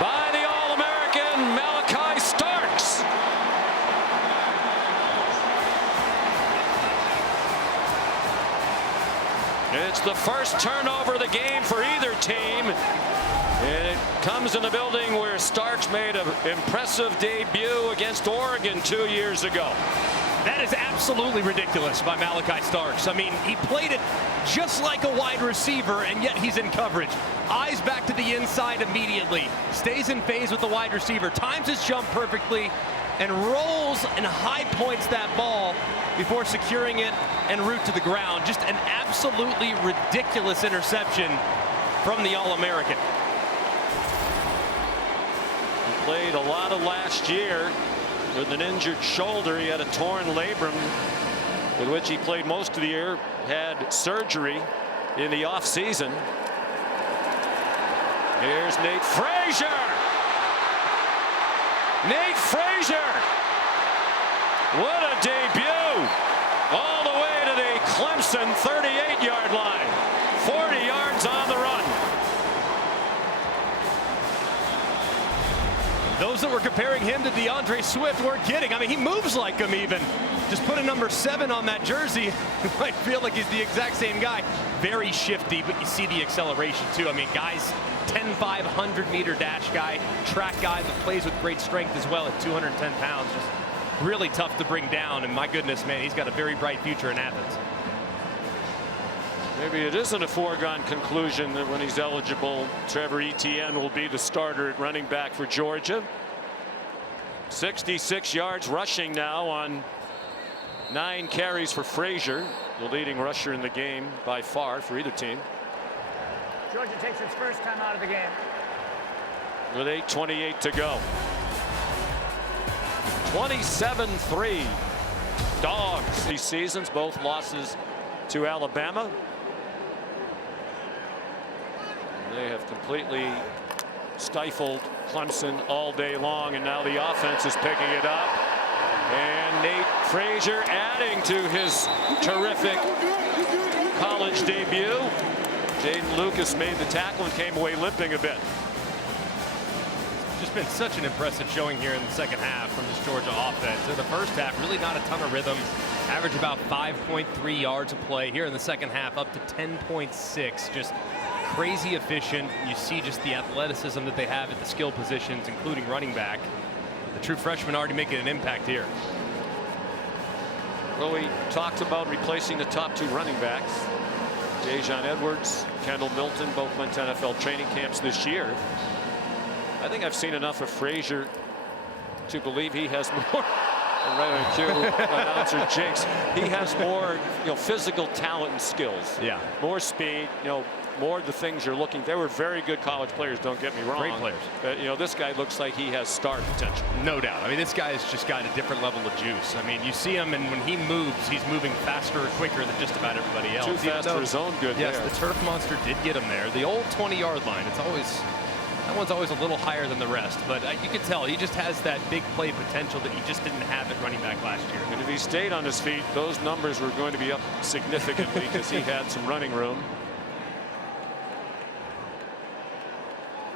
by the All-American Malachi Starks. It's the first turnover of the game for either team. And it comes in the building where Starks made an impressive debut against Oregon 2 years ago. That is absolutely ridiculous by Malachi Starks. I mean, he played it just like a wide receiver, and yet he's in coverage. Eyes back to the inside immediately. Stays in phase with the wide receiver. Times his jump perfectly and rolls and high points that ball before securing it en route to the ground. Just an absolutely ridiculous interception from the All-American. He played a lot of last year with an injured shoulder. He had a torn labrum with which he played most of the year. Had surgery in the offseason. Here's Nate Frazier. Nate Frazier. What a debut. All the way to the Clemson 38-yard line. 40 yards on the run. Those that were comparing him to DeAndre Swift weren't kidding. I mean, he moves like him even. Just put a number 7 on that jersey. You might feel like he's the exact same guy. Very shifty, but you see the acceleration too. I mean, guys, 10-5 100-meter dash guy, track guy that plays with great strength as well at 210 pounds. Just really tough to bring down. And my goodness, man, he's got a very bright future in Athens. Maybe it isn't a foregone conclusion that when he's eligible, Trevor Etienne will be the starter at running back for Georgia. 66 yards rushing now on 9 carries for Frazier, the leading rusher in the game by far for either team. Georgia takes its first time out of the game. With 8:28 to go. 27-3. Dogs these seasons, both losses to Alabama. They have completely stifled Clemson all day long, and now the offense is picking it up. And Nate Frazier adding to his terrific college debut. Jaden Lucas made the tackle and came away limping a bit. Just been such an impressive showing here in the second half from this Georgia offense. In the first half, really not a ton of rhythm. Average about 5.3 yards a play. Here in the second half, up to 10.6. Just crazy efficient. You see just the athleticism that they have at the skill positions, including running back. The true freshman already making an impact here. Well, we talked about replacing the top 2 running backs. Dejon Edwards, Kendall Milton, both went to NFL training camps this year. I think I've seen enough of Frazier to believe he has more. Right on cue, announcer Jinx. He has more, physical talent and skills. Yeah. More speed. More of the things you're looking. They were very good college players. Don't get me wrong. Great players. But this guy looks like he has star potential. No doubt. I mean, this guy's just got a different level of juice. I mean, you see him, and when he moves, he's moving faster or quicker than just about everybody else. Too fast for his own good. Yes, there. the turf monster did get him there. The old 20-yard line. That one's always a little higher than the rest, but you can tell he just has that big play potential that he just didn't have at running back last year. And if he stayed on his feet, those numbers were going to be up significantly because he had some running room.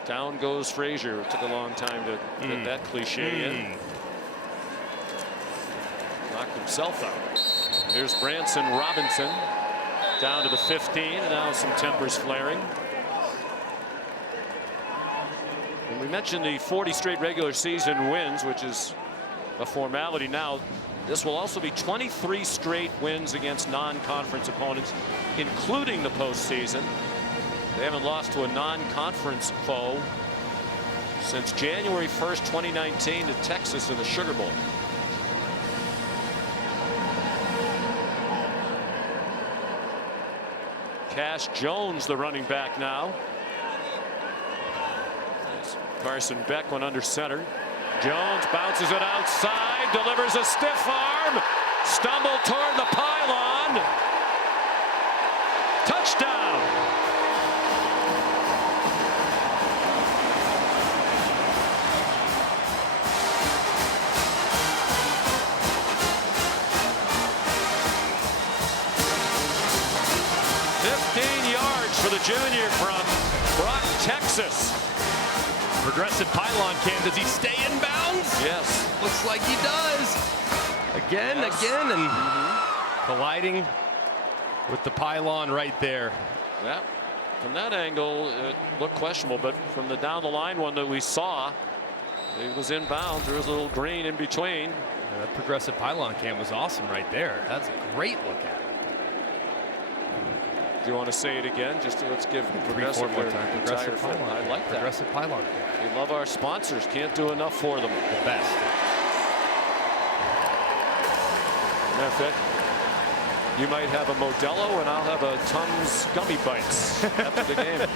Down goes Frazier. It took a long time to get that cliche in. Knocked himself out. Here's Branson Robinson down to the 15, and now some tempers flaring. And we mentioned the 40 straight regular season wins, which is a formality now. This will also be 23 straight wins against non-conference opponents, including the postseason. They haven't lost to a non-conference foe since January 1st, 2019 to Texas in the Sugar Bowl. Cash Jones, the running back now. Carson Beck went under center. Jones bounces it outside, delivers a stiff arm, stumble toward the pylon. Touchdown. For the junior from Brock, Texas. Progressive pylon cam. Does he stay in bounds? Yes. Looks like he does. Again, and colliding with the pylon right there. Yeah. From that angle, it looked questionable, but from the down the line one that we saw, it was in bounds. There was a little green in between. Yeah, that progressive pylon cam was awesome right there. That's a great look at it. Do you want to say it again? Let's give Progressive more time. Progressive pylon. I like that. Progressive pylon. We love our sponsors. Can't do enough for them. The best. Matter of fact, you might have a Modelo and I'll have a Tums Gummy Bites after the game.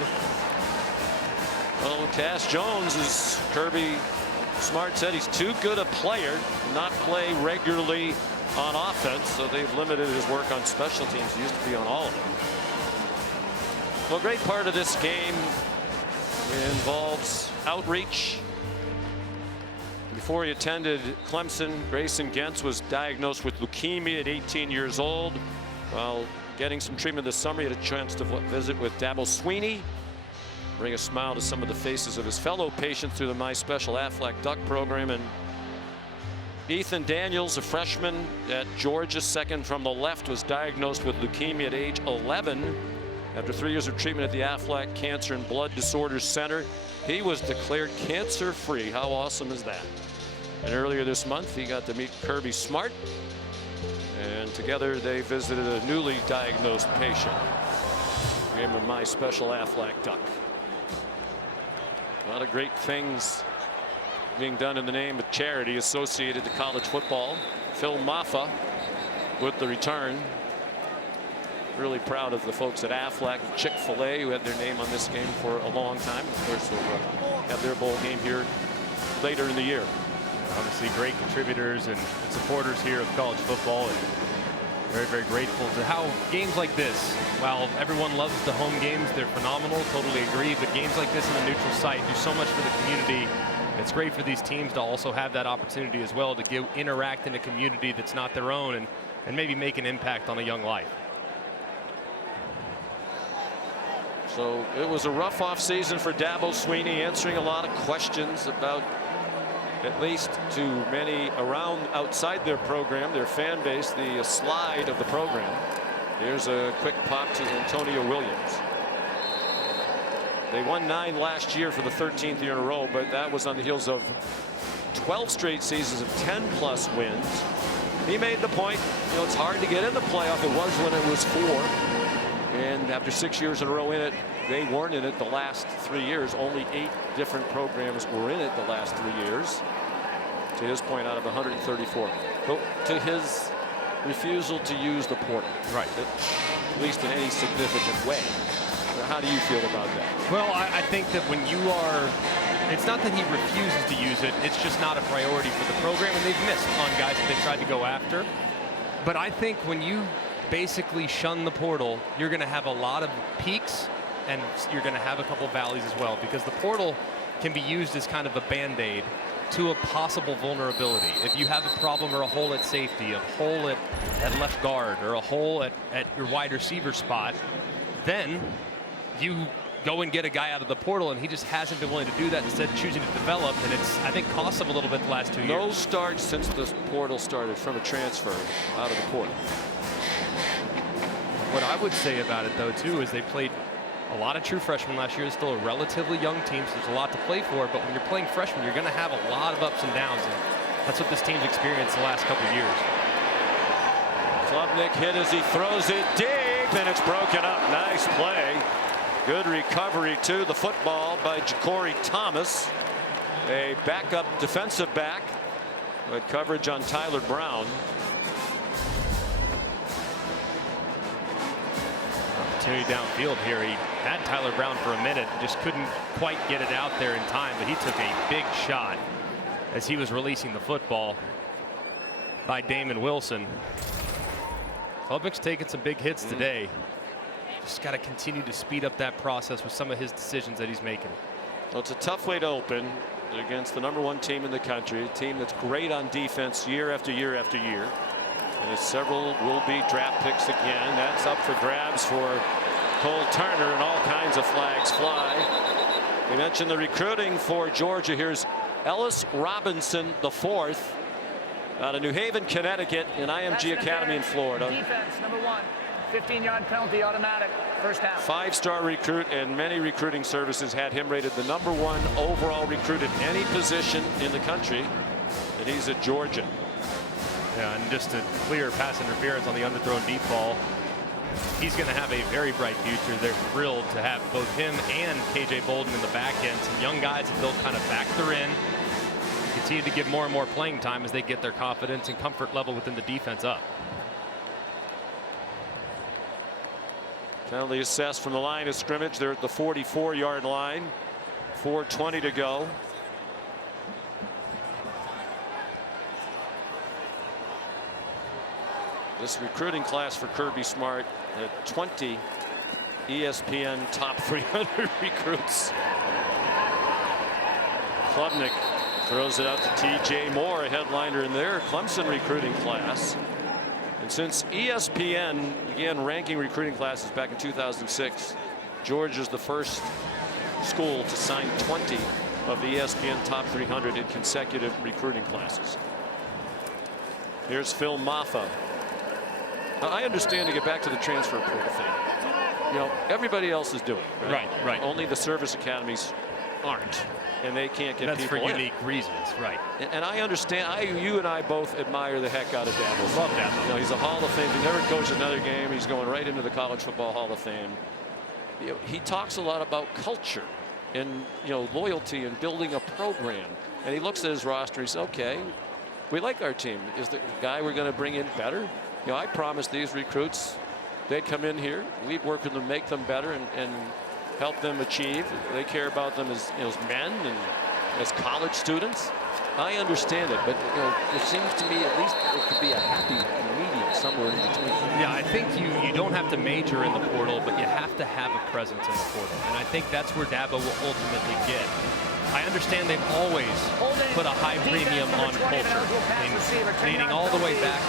Well, Cash Jones, as Kirby Smart said, he's too good a player to not play regularly on offense, so they've limited his work on special teams. He used to be on all of them. Well, a great part of this game involves outreach. Before he attended Clemson, Grayson Gentz was diagnosed with leukemia at 18 years old. While getting some treatment this summer, he had a chance to visit with Dabo Sweeney, bring a smile to some of the faces of his fellow patients through the My Special Aflac Duck program. And Ethan Daniels, a freshman at Georgia, second from the left, was diagnosed with leukemia at age 11. After 3 years of treatment at the Aflac Cancer and Blood Disorders Center, he was declared cancer-free. How awesome is that? And earlier this month, he got to meet Kirby Smart, and together they visited a newly diagnosed patient. Gave him My Special Aflac Duck. A lot of great things being done in the name of charity associated to college football. Phil Maffa with the return. Really proud of the folks at Aflac, Chick-fil-A, who had their name on this game for a long time. Of course, they'll have their bowl game here later in the year. Obviously, great contributors and supporters here of college football, and very, very grateful to how games like this, while everyone loves the home games, they're phenomenal, totally agree, but games like this in a neutral site do so much for the community. It's great for these teams to also have that opportunity as well to interact in a community that's not their own and maybe make an impact on a young life. So it was a rough offseason for Dabo Sweeney, answering a lot of questions about, at least to many around outside their program, their fan base, the slide of the program. Here's a quick pop to Antonio Williams. They won 9 last year for the 13th year in a row, but that was on the heels of 12 straight seasons of 10+ wins. He made the point, it's hard to get in the playoff. It was when it was 4. And after 6 years in a row in it, they weren't in it the last 3 years. Only 8 different programs were in it the last 3 years. To his point, out of 134. But to his refusal to use the portal, right, at least in any significant way. How do you feel about that? Well, I think that when you are, it's not that he refuses to use it, it's just not a priority for the program, and they've missed on guys that they tried to go after. But I think when you basically shun the portal, you're going to have a lot of peaks, and you're going to have a couple valleys as well, because the portal can be used as kind of a band-aid to a possible vulnerability. If you have a problem or a hole at safety, a hole at left guard, or a hole at your wide receiver spot, then you go and get a guy out of the portal, and he just hasn't been willing to do that, instead of choosing to develop, and it's, I think, cost him a little bit the last 2 years. No starts since the portal started from a transfer out of the portal. What I would say about it, though, too, is they played a lot of true freshmen last year. It's still a relatively young team, so there's a lot to play for, but when you're playing freshmen, you're going to have a lot of ups and downs, and that's what this team's experienced the last couple of years. Klubnik hit as he throws it deep, and it's broken up. Nice play. Good recovery to the football by Ja'Cory Thomas, a backup defensive back with coverage on Tyler Brown. Opportunity downfield here. He had Tyler Brown for a minute, just couldn't quite get it out there in time, but he took a big shot as he was releasing the football by Damon Wilson. Klubnik's taking some big hits today. Just got to continue to speed up that process with some of his decisions that he's making. Well, it's a tough way to open against the #1 team in the country, a team that's great on defense year after year after year. And as several will-be draft picks again, that's up for grabs for Cole Turner, and all kinds of flags fly. We mentioned the recruiting for Georgia. Here's Ellis Robinson IV out of New Haven, Connecticut, in IMG Academy in Florida. Defense, #1. 15-yard penalty, automatic, first half. 5-star recruit, and many recruiting services had him rated the #1 overall recruit at any position in the country, and he's at Georgia. Yeah, and just a clear pass interference on the underthrown deep ball. He's going to have a very bright future. They're thrilled to have both him and KJ Bolden in the back end, some young guys that they'll kind of factor in, continue to give more and more playing time as they get their confidence and comfort level within the defense up. Penalty assessed from the line of scrimmage. They're at the 44-yard line. 4:20 to go. This recruiting class for Kirby Smart at 20 ESPN top 300 recruits. Klubnik throws it out to TJ Moore, a headliner in their Clemson recruiting class. And since ESPN began ranking recruiting classes back in 2006, Georgia's the first school to sign 20 of the ESPN top 300 in consecutive recruiting classes. Here's Phil Maffa. Now, I understand, to get back to the transfer portal thing, you know, everybody else is doing it, right? Right. Only the service academies aren't, and they can't get people in. That's for unique reasons, right? And I understand. You and I both admire the heck out of Dabo. Love Dabo. You know, he's a Hall of Fame. He never coached another game. He's going right into the College Football Hall of Fame. You know, he talks a lot about culture and, you know, loyalty and building a program. And he looks at his roster. He says, "Okay, we like our team. Is the guy we're going to bring in better?" You know, I promised these recruits they'd come in here. We'd work with them to make them better and help them achieve. They care about them as, you know, as men and as college students. I understand it, but, you know, it seems to me at least it could be a happy medium somewhere in between. Yeah, I think you don't have to major in the portal, but you have to have a presence in the portal, and I think that's where Dabo will ultimately get. I understand they've always put a high premium on culture, dating all the way back.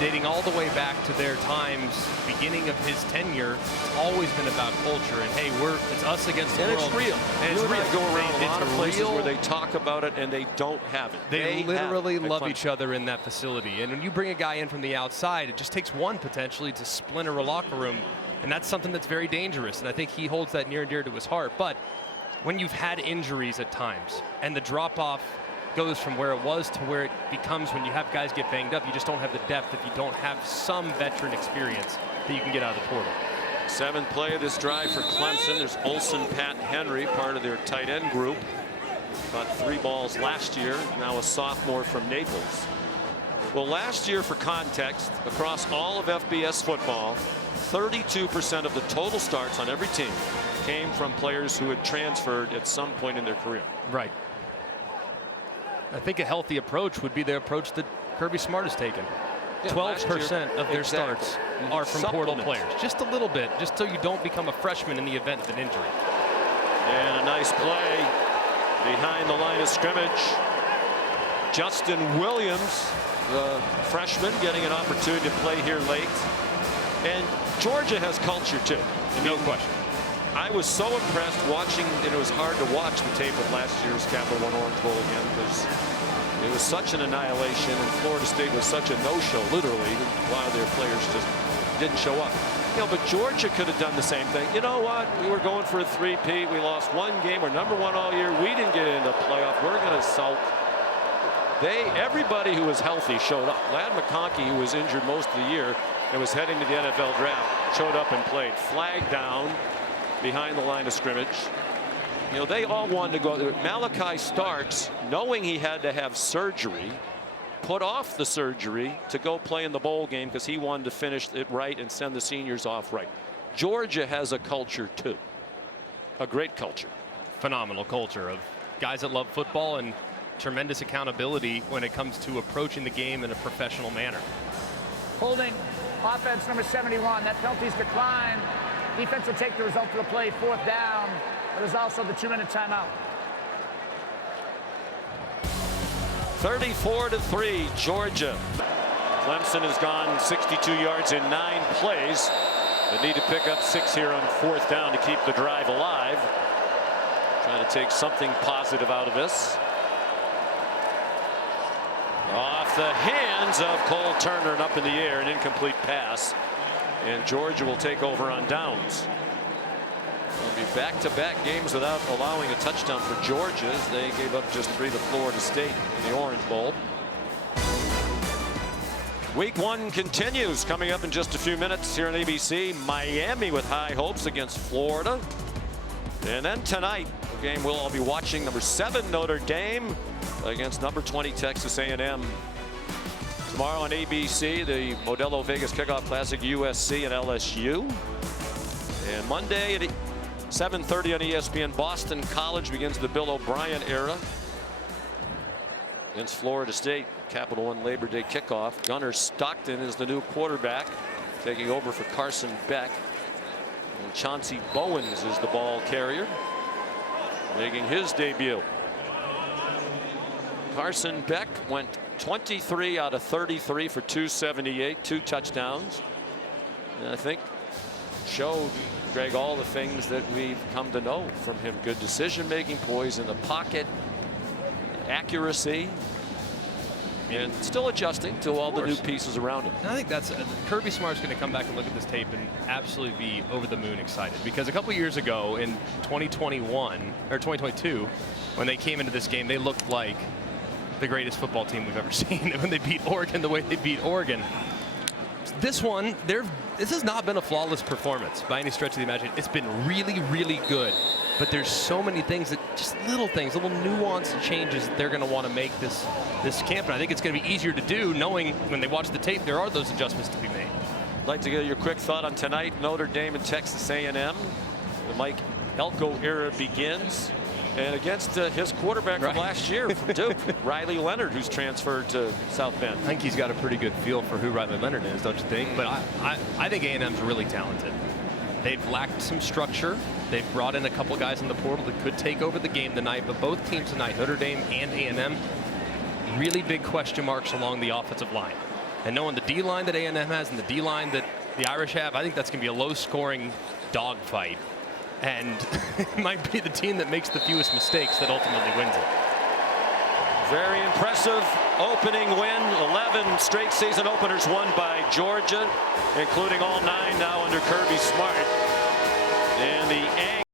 Dating all the way back to their times, beginning of his tenure, it's always been about culture. And hey, it's us against the world. And it's real. And it's real. I go around a lot of places real. where they talk about it and they don't have it. They literally love each other in that facility. And when you bring a guy in from the outside, it just takes one potentially to splinter a locker room. And that's something that's very dangerous. And I think he holds that near and dear to his heart. But when you've had injuries at times and the drop-off goes from where it was to where it becomes when you have guys get banged up, you just don't have the depth if you don't have some veteran experience. that you can get out of the portal. 7th play of this drive for Clemson. There's Olsen, Pat, Henry, part of their tight end group. Got 3 balls last year, now a sophomore from Naples. Well, last year, for context, across all of FBS football, 32% of the total starts on every team came from players who had transferred at some point in their career. Right. I think a healthy approach would be the approach that Kirby Smart has taken. 12% of their starts are from portal players. Just a little bit, just so you don't become a freshman in the event of an injury. And a nice play behind the line of scrimmage. Justin Williams, the freshman, getting an opportunity to play here late. And Georgia has culture too. No question. I was so impressed watching, and it was hard to watch the tape of last year's Capital One Orange Bowl again because it was such an annihilation, and Florida State was such a no-show, literally. A lot of their players just didn't show up. You know, but Georgia could have done the same thing. You know what? We were going for a 3-peat. We lost 1 game. We're #1 all year. We didn't get into the playoff. We're going to sulk. Everybody who was healthy showed up. Ladd McConkey, who was injured most of the year and was heading to the NFL draft, showed up and played. Flag down behind the line of scrimmage. You know, they all wanted to go. Malachi Starks, knowing he had to have surgery, put off the surgery to go play in the bowl game because he wanted to finish it right and send the seniors off right. Georgia has a culture too. A great culture. Phenomenal culture of guys that love football and tremendous accountability when it comes to approaching the game in a professional manner. Holding offense number 71. That penalty's declined. Defense will take the result of the play, 4th down. But there's also the 2-minute timeout. 34-3, Georgia. Clemson has gone 62 yards in 9 plays. They need to pick up 6 here on 4th down to keep the drive alive. Trying to take something positive out of this. Off the hands of Cole Turner and up in the air, an incomplete pass. And Georgia will take over on downs. It'll be back-to-back games without allowing a touchdown for Georgia, as they gave up just 3 to Florida State in the Orange Bowl. Week 1 continues coming up in just a few minutes here on ABC. Miami with high hopes against Florida. And then tonight, a game we'll all be watching, number 7 Notre Dame against number 20 Texas A&M. Tomorrow on ABC, the Modelo Vegas Kickoff Classic, USC and LSU. And Monday at 7:30 on ESPN, Boston College begins the Bill O'Brien era against Florida State. Capital One Labor Day kickoff. Gunnar Stockton is the new quarterback, taking over for Carson Beck. And Chauncey Bowens is the ball carrier, making his debut. Carson Beck went 23 out of 33 for 278, 2 touchdowns. And I think showed, Greg, all the things that we've come to know from him. Good decision making, poise in the pocket, accuracy, and still adjusting to all the new pieces around him. And I think that's Kirby Smart's going to come back and look at this tape and absolutely be over the moon excited, because a couple years ago in 2021 or 2022, when they came into this game, they looked like the greatest football team we've ever seen. When they beat Oregon the way they beat Oregon, this one, this has not been a flawless performance by any stretch of the imagination. It's been really, really good, but there's so many things that just little things, little nuanced changes that they're going to want to make this camp. And I think it's going to be easier to do knowing when they watch the tape there are those adjustments to be made. I'd like to get your quick thought on tonight. Notre Dame and Texas A&M. The Mike Elko era begins. And against his quarterback from last year from Duke, Riley Leonard, who's transferred to South Bend. I think he's got a pretty good feel for who Riley Leonard is, don't you think? But I think A&M's really talented. They've lacked some structure. They've brought in a couple guys in the portal that could take over the game tonight. But both teams tonight, Notre Dame and A&M, really big question marks along the offensive line. And knowing the D-line that A&M has and the D-line that the Irish have, I think that's going to be a low-scoring dogfight. And it might be the team that makes the fewest mistakes that ultimately wins it. Very impressive opening win. 11 straight season openers won by Georgia, including all 9 now under Kirby Smart. And the